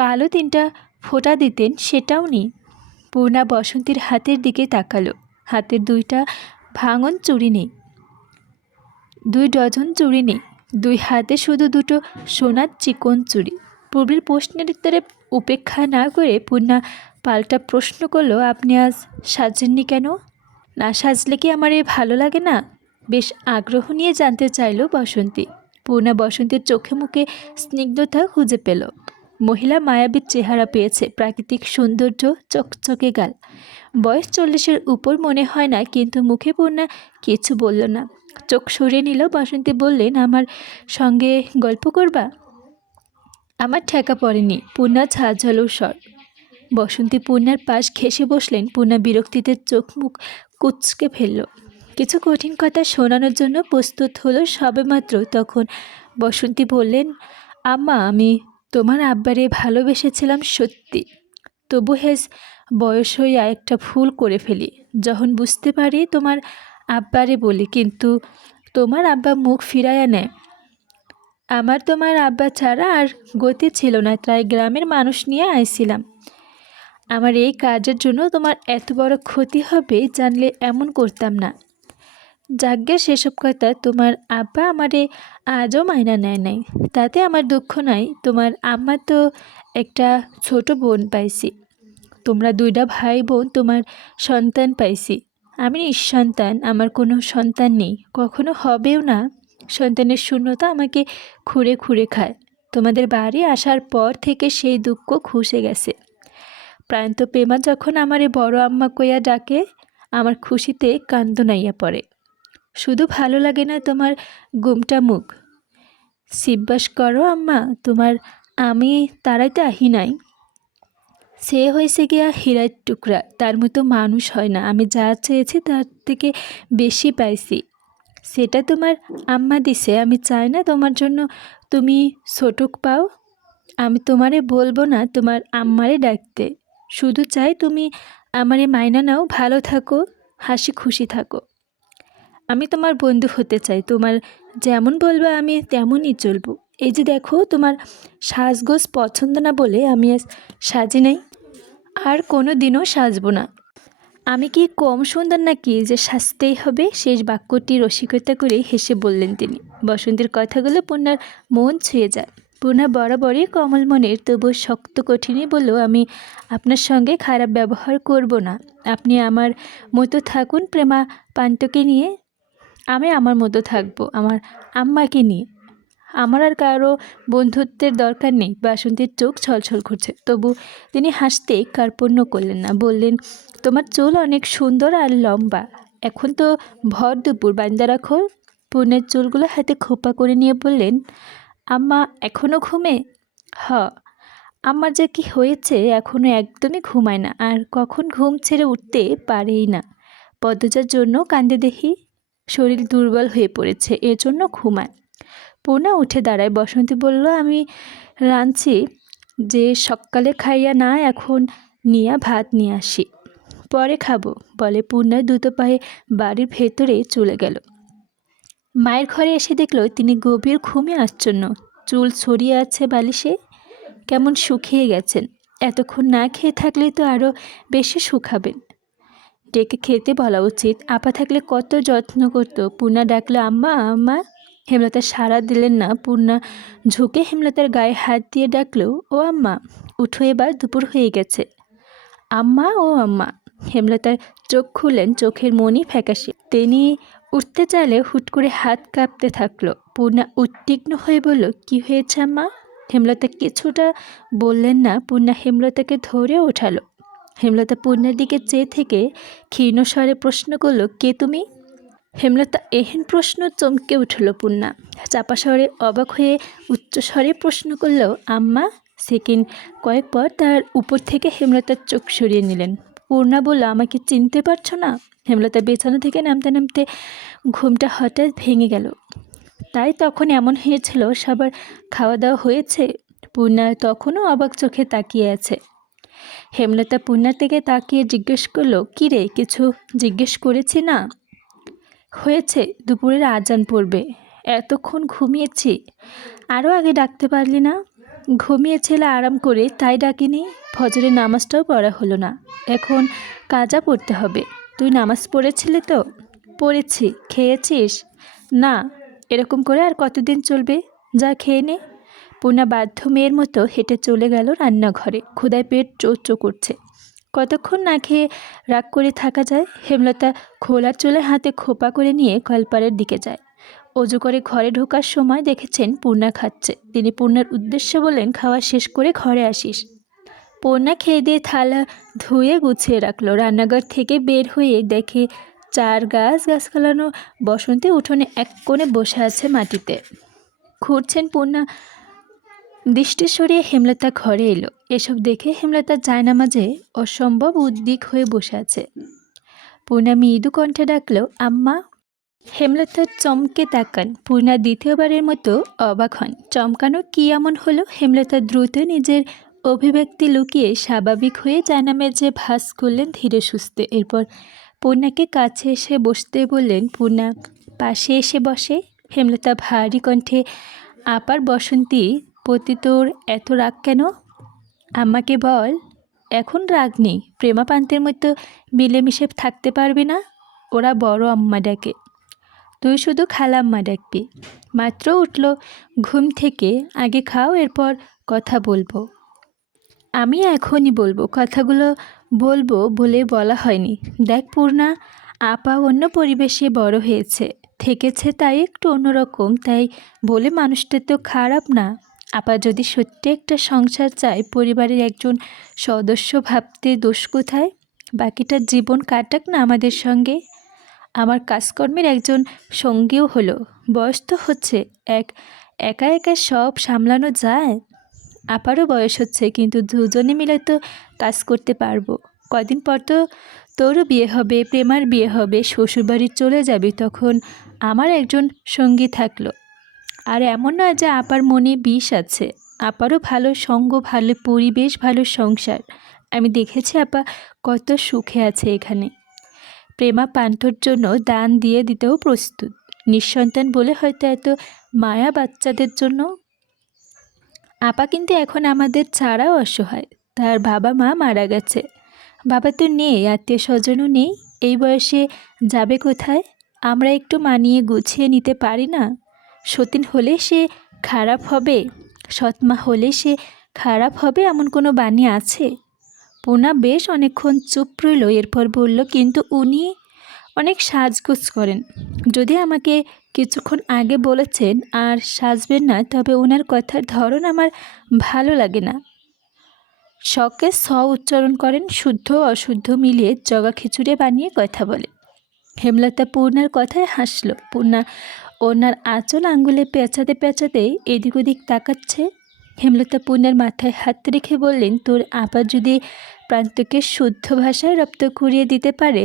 কালো 3টা ফোঁটা দিতেন সেটাও নেই। পূর্ণা বসন্তীর হাতের দিকে তাকালো। হাতের 2টা ভাঙন চুড়ি নেই, 2 ডজন চুড়ি নেই, 2 হাতে শুধু 2টো সোনার চিকন চুড়ি। পূর্বের প্রশ্নের উত্তরে উপেক্ষা না করে পূর্ণা পাল্টা প্রশ্ন করলো, আপনি আজ সাজেননি কেন? না সাজলে কি আমার ভালো লাগে না? বেশ আগ্রহ নিয়ে জানতে চাইল বসন্তী। পূর্ণা বসন্তীর চোখে মুখে স্নিগ্ধতা খুঁজে পেল। মহিলা মায়াবীর চেহারা পেয়েছে, প্রাকৃতিক সৌন্দর্য, চকচকে গাল। বয়স 40-এর উপর মনে হয় না, কিন্তু মুখে পূর্ণা কিছু বলল না। চোখ সরিয়ে নিল। বসন্তী বললেন, আমার সঙ্গে গল্প করবা? আমার ঠেকা পড়েনি। পূর্ণা ঝাঁঝালো স্বর। বসন্তী পূর্ণার পাশ ঘেঁষে বসলেন। পূর্ণা বিরক্তিতে চোখ মুখ কুঁচকে ফেলল। কিছু কঠিন কথা শোনানোর জন্য প্রস্তুত হলো সবেমাত্র তখন বসন্তী বললেন, আম্মা, আমি তোমার আব্বারে ভালোবেসেছিলাম সত্যি, তবু হেজ বয়স হইয়া একটা ভুল করে ফেলি। যখন বুঝতে পারি তোমার আব্বারে বলি, কিন্তু তোমার আব্বা মুখ ফিরাইয়া নেয়। আমার তোমার আব্বা ছাড়া আর গতি ছিল না, তাই গ্রামের মানুষ নিয়ে আইছিলাম। আমার এই কাজের জন্য তোমার এত বড় ক্ষতি হবে জানলে এমন করতাম না। যাজ্ঞা সেসব কথা, তোমার আব্বা আমারে আজও মাইনা নেয় নাই, তাতে আমার দুঃখ নাই। তোমার আম্মা তো একটা ছোট বোন পাইছি, তোমরা 2টা ভাই বোন, তোমার সন্তান পাইছি। আমি নিঃসন্তান, আমার কোনো সন্তান নেই, কখনো হবেও না। সন্তানের শূন্যতা আমাকে খুঁড়ে খুঁড়ে খায়। তোমাদের বাড়ি আসার পর থেকে সেই দুঃখ খুশে গেছে। প্রান্তপেমা যখন আমারে বড় আম্মা কইয়া ডাকে, আমার খুশিতে কান্দনাইয়া পড়ে। শুধু ভালো লাগে না তোমার গুমটা মুখ। সিব্বাস করো আম্মা, তোমার আমি তাড়াইতে আহি নাই। সে হয়েছে গিয়া হীরার টুকরা, তার মতো মানুষ হয় না। আমি যা চেয়েছি তার থেকে বেশি পাইছি, সেটা তোমার আম্মা দিছে। আমি চাই না তোমার জন্য তুমি ছোটক পাও। আমি তোমারে বলবো না তোমার আম্মারে ডাকতে, শুধু চাই তুমি আমারে মাইনা নাও, ভালো থাকো, হাসি খুশি থাকো। আমি তোমার বন্ধু হতে চাই, তোমার যেমন বলবে আমি তেমনই চলবো। এই যে দেখো, তোমার সাজগোজ পছন্দ না বলে আমি আজ সাজি নাই, আর কোনো দিনও সাজবো না। আমি কি কম সুন্দর নাকি যে সাজতেই হবে? শেষ বাক্যটি রসিকতা করে হেসে বললেন তিনি। বসন্তের কথাগুলো পূর্ণার মন ছুঁয়ে যায়। পূর্ণা বরাবরই কোমল মনের, তবুও শক্ত কঠিনই বলল, আমি আপনার সঙ্গে খারাপ ব্যবহার করব না। আপনি আমার মতো থাকুন প্রেমা পান্টকে নিয়ে, আমি আমার মতো থাকবো আমার আম্মাকে নিয়ে। আমার আর কারো বন্ধুত্বের দরকার নেই। বাসন্তীর চোখ ছলছল করছে, তবু তিনি হাসতে কার্পণ্য করলেন না। বললেন, তোমার চুল অনেক সুন্দর আর লম্বা। এখন তো ভর দুপুর, বান্দা রাখো। পূর্ণের চুলগুলো হাতে খোপা করে নিয়ে বললেন, আম্মা এখনও ঘুমে? হ, আমার যে কি হয়েছে, এখনও একদমই ঘুমায় না, আর কখন ঘুম ছেড়ে উঠতে পারেই না। পদ্মজার জন্য কান্দে দেখি, শরীর দুর্বল হয়ে পড়েছে, এজন্য ঘুমায়। পূর্ণা উঠে দাঁড়ায়। বসন্তী বলল, আমি রাঁধছি, যে সকালে খাইয়া না, এখন নিয়া ভাত নিয়ে আসি, পরে খাবো বলে পূর্ণা দ্রুত পায়ে বাড়ির ভেতরে চলে গেল। মায়ের ঘরে এসে দেখলো তিনি গভীর ঘুমে আচ্ছন্ন। চুল ছড়িয়ে আছে বালিশে, কেমন শুকিয়ে গেছেন। এতক্ষণ না খেয়ে থাকলে তো আরও বেশি শুকাবেন। ডেকে খেতে বলা উচিত, আপা থাকলে কত যত্ন করতো। পূর্ণা ডাকলো, আম্মা আম্মা। হেমলতা সাড়া দিলেন না। পূর্ণা ঝুঁকে হেমলতার গায়ে হাত দিয়ে ডাকলো, ও আম্মা উঠো, এবার দুপুর হয়ে গেছে। আম্মা ও আম্মা। হেমলতার চোখ খুললেন, চোখের মনি ফ্যাকাশে। তিনি উঠতে চাইলে হুট করে হাত কাঁপতে থাকলো। পূর্ণা উদ্বিগ্ন হয়ে বলল, কি হয়েছে আম্মা? হেমলতা কিছুটা বললেন না। পূর্ণা হেমলতাকে ধরে ওঠালো। হেমলতা পূর্ণার দিকে চেয়ে থেকে ক্ষীণ স্বরে প্রশ্ন করল, কে তুমি? হেমলতা এহেন প্রশ্ন চমকে উঠল। পূর্ণা চাপা স্বরে অবাক হয়ে উচ্চস্বরে প্রশ্ন করল, আম্মা। সেকেন্ড কয়েক পর তার উপর থেকে হেমলতার চোখ সরিয়ে নিলেন। পূর্ণা বলল, আমাকে চিনতে পারছো না? হেমলতা বিছানা থেকে নামতে নামতে ঘুমটা হঠাৎ ভেঙে গেল। তাই তখন এমন হয়েছিল, সবার খাওয়া দাওয়া হয়েছে? পূর্ণা তখনও অবাক চোখে তাকিয়ে আছে। হেমলতা পূর্ণার থেকে তাকিয়ে জিজ্ঞেস করল, কী রে, কিছু জিজ্ঞেস করেছি না? হয়েছে, দুপুরের আজান পড়বে, এতক্ষণ ঘুমিয়েছি। আরও আগে ডাকতে পারলি না? ঘুমিয়েছিল আরাম করে, তাই ডাকিনি। ফজরের নামাজটাও পড়া হলো না, এখন কাজা পড়তে হবে। তুই নামাজ পড়েছিলি তো? পড়েছি। খেয়েছিস? না। এরকম করে আর কতদিন চলবে? যা খেয়ে নে। পূর্ণা বাধ্য মেয়ের মতো হেঁটে চলে গেল রান্নাঘরে। ক্ষুধায় পেট চোচো করছে। কতক্ষণ না খেয়ে রাগ করে থাকা যায়? হেমলতা খোলা চুলে হাতে খোপা করে নিয়ে কলপারের দিকে যায়। অজু করে ঘরে ঢোকার সময় দেখেছেন পূর্ণা খাচ্ছে। তিনি পূর্ণার উদ্দেশ্যে বললেন, খাওয়া শেষ করে ঘরে আসিস। পূর্ণা খেয়ে দিয়ে থালা ধুয়ে গুছিয়ে রাখলো। রান্নাঘর থেকে বের হয়ে দেখে গাছগাছালানো বসন্তী উঠোনে এক কোণে বসে আছে মাটিতে ঘুরছেন। পূর্ণা দৃষ্টি সরিয়ে হেমলতা ঘরে এলো। এসব দেখে হেমলতা জায়নামাজে অসম্ভব উদ্বিগ হয়ে বসে আছে। পূর্ণা মৃদু কণ্ঠে ডাকলো, আম্মা। হেমলতা চমকে তাকান। পূর্ণা দ্বিতীয়বারের মতো অবাক হন। চমকানো কি এমন হলো? হেমলতা দ্রুত নিজের অভিব্যক্তি লুকিয়ে স্বাভাবিক হয়ে জায়নামাজে ভাঁজ করলেন ধীরে সুস্থে। এরপর পূর্ণাকে কাছে এসে বসতে বললেন। পূর্ণা পাশে এসে বসে। হেমলতা ভারী কণ্ঠে, আপার বসন্তী প্রতি তোর এত রাগ কেন? আম্মাকে বল। এখন রাগ নেই, প্রেমা পান্তের মতো মিলেমিশে থাকতে পারবি না? ওরা বড় আম্মা ডাকে, তুই শুধু খালাম্মা ডাকবি। মাত্র উঠল ঘুম থেকে, আগে খাও, এরপর কথা বলবো। আমি এখনই বলবো, কথাগুলো বলবো বলে বলা হয়নি। দেখ পূর্ণা, আপা অন্য পরিবেশে বড় হয়েছে, থেকেছে, তাই একটু অন্যরকম, তাই বলে মানুষটা তো খারাপ না। আপা যদি সত্যি একটা সংসার চায়, পরিবারের একজন সদস্য ভাবতে দোষ কোথায়? বাকিটা জীবন কাটাক না আমাদের সঙ্গে। আমার কাজকর্মের একজন সঙ্গীও হলো। বয়স তো হচ্ছে, একা একা সব সামলানো যায়। আপারও বয়স হচ্ছে, কিন্তু দুজনে মিলে তো কাজ করতে পারবো। কদিন পর তো তোরও বিয়ে হবে, প্রেমার বিয়ে হবে, শ্বশুরবাড়ি চলে যাবি, তখন আমার একজন সঙ্গী থাকলো। আর এমন নয় যে আপার মনে বিষ আছে। আপারও ভালো সঙ্গ, ভালো পরিবেশ, ভালো সংসার। আমি দেখেছি আপা কত সুখে আছে এখানে। প্রেমা পান্থর জন্য দান দিয়ে দিতেও প্রস্তুত। নিঃসন্তান বলে হয়তো এত মায়া বাচ্চাদের জন্য। আপা কিন্তু এখন আমাদের ছাড়াও অসহায়। তার বাবা মা মারা গেছে, বাবা তো নেই, আত্মীয় স্বজনও নেই, এই বয়সে যাবে কোথায়? আমরা একটু মানিয়ে গুছিয়ে নিতে পারি না? সতীন হলে সে খারাপ হবে, সৎমা হলে সে খারাপ হবে এমন কোনো বাণী আছে? পূর্ণা বেশ অনেকক্ষণ চুপ রইল, এরপর বলল, কিন্তু উনি অনেক সাজগোজ করেন। যদি আমাকে কিছুক্ষণ আগে বলেছেন আর সাজবেন না, তবে ওনার কথার ধরন আমার ভালো লাগে না। শখে স উচ্চারণ করেন, শুদ্ধ অশুদ্ধ মিলিয়ে জগা খিচুড়ি বানিয়ে কথা বলে। হেমলতা পূর্ণার কথায় হাসল। পূর্ণা ওনার আঁচল আঙ্গুলে পেঁচাতে পেঁচাতে এদিক ওদিক তাকাচ্ছে। হেমলতা পূর্ণার মাথায় হাত রেখে বললেন, তোর আবার যদি প্রান্তকে শুদ্ধ ভাষায় রপ্ত করিয়ে দিতে পারে,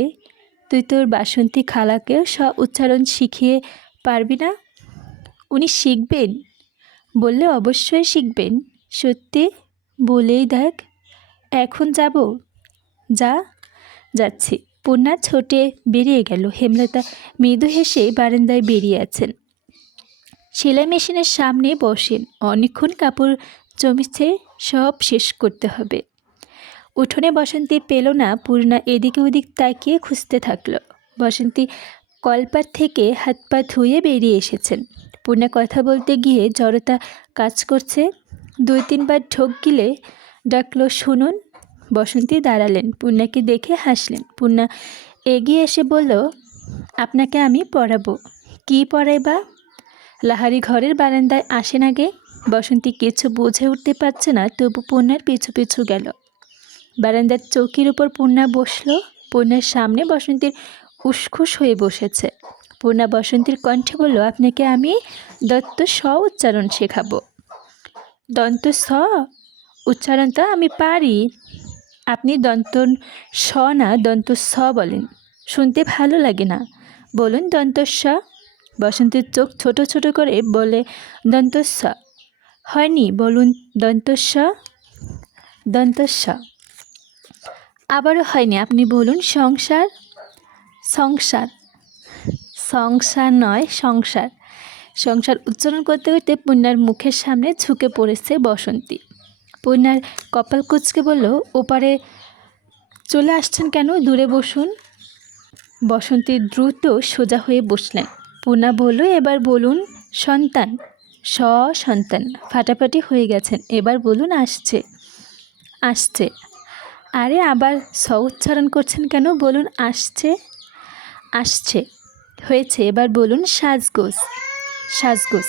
তুই তোর বাসন্তী খালাকেও উচ্চারণ শিখিয়ে পারবি না? উনি শিখবেন বললে অবশ্যই শিখবেন। সত্যি? বলেই দেখ। এখন যাব? যা। যাচ্ছি। পূর্ণা ছোটে বেরিয়ে গেল। হেমলতা মৃদু হেসে বারান্দায় বেরিয়ে আছেন। সেলাই মেশিনের সামনে বসেন। অনেকক্ষণ কাপড় জমেছে, সব শেষ করতে হবে। উঠোনে বসন্তী পেল না। পূর্ণা এদিকে ওদিক তাকিয়ে খুঁজতে থাকলো। বসন্তী কলপার থেকে হাত পা ধুয়ে বেরিয়ে এসেছেন। পূর্ণা কথা বলতে গিয়ে জড়তা কাজ করছে। 2-3 বার ঢোক গিলে ডাকলো, শুনুন। বসন্তী দাঁড়ালেন, পূর্ণাকে দেখে হাসলেন। পূর্ণা এগিয়ে এসে বলল, আপনাকে আমি পড়াবো। কি পড়াইবা? লাহারি ঘরের বারান্দায় আসেন আগে। বসন্তী কিছু বুঝে উঠতে পারছে না, তবু পূর্ণার পিছু পিছু গেল। বারান্দার চৌকির উপর পূর্ণা বসল। পূর্ণার সামনে বসন্তীর উসখুস হয়ে বসেছে। পূর্ণা বসন্তীর কণ্ঠে বলল, আপনাকে আমি দত্ত স উচ্চারণ শেখাবো। দন্ত স উচ্চারণটা আমি পারি, আপনি দন্ত স না দন্ত স বলেন, শুনতে ভালো লাগে না। বলুন দন্ত স। বসন্তীর চোখ ছোট ছোট করে বলে, দন্ত স। হয়নি, বলুন দন্ত স। দন্ত স। আবারও হয়নি, আপনি বলুন সংসার। সংসার। সংসার নয়, সংসার। সংসার উচ্চারণ করতে করতে পূর্ণার মুখের সামনে ঝুঁকে পড়েছে বসন্তী। পূর্ণার কপাল কুঁচকে বলল, ওপারে চলে আসছেন কেন? দূরে বসুন। বসন্তী দ্রুত সোজা হয়ে বসলেন। পূর্ণা বলল, এবার বলুন সন্তান। সন্তান। ফাটাফাটি হয়ে গেছেন, এবার বলুন আসছে। আসছে। আরে আবার স উচ্চারণ করছেন কেন? বলুন আসছে। আসছে। হয়েছে, এবার বলুন সাজগোজ। সাজগোজ।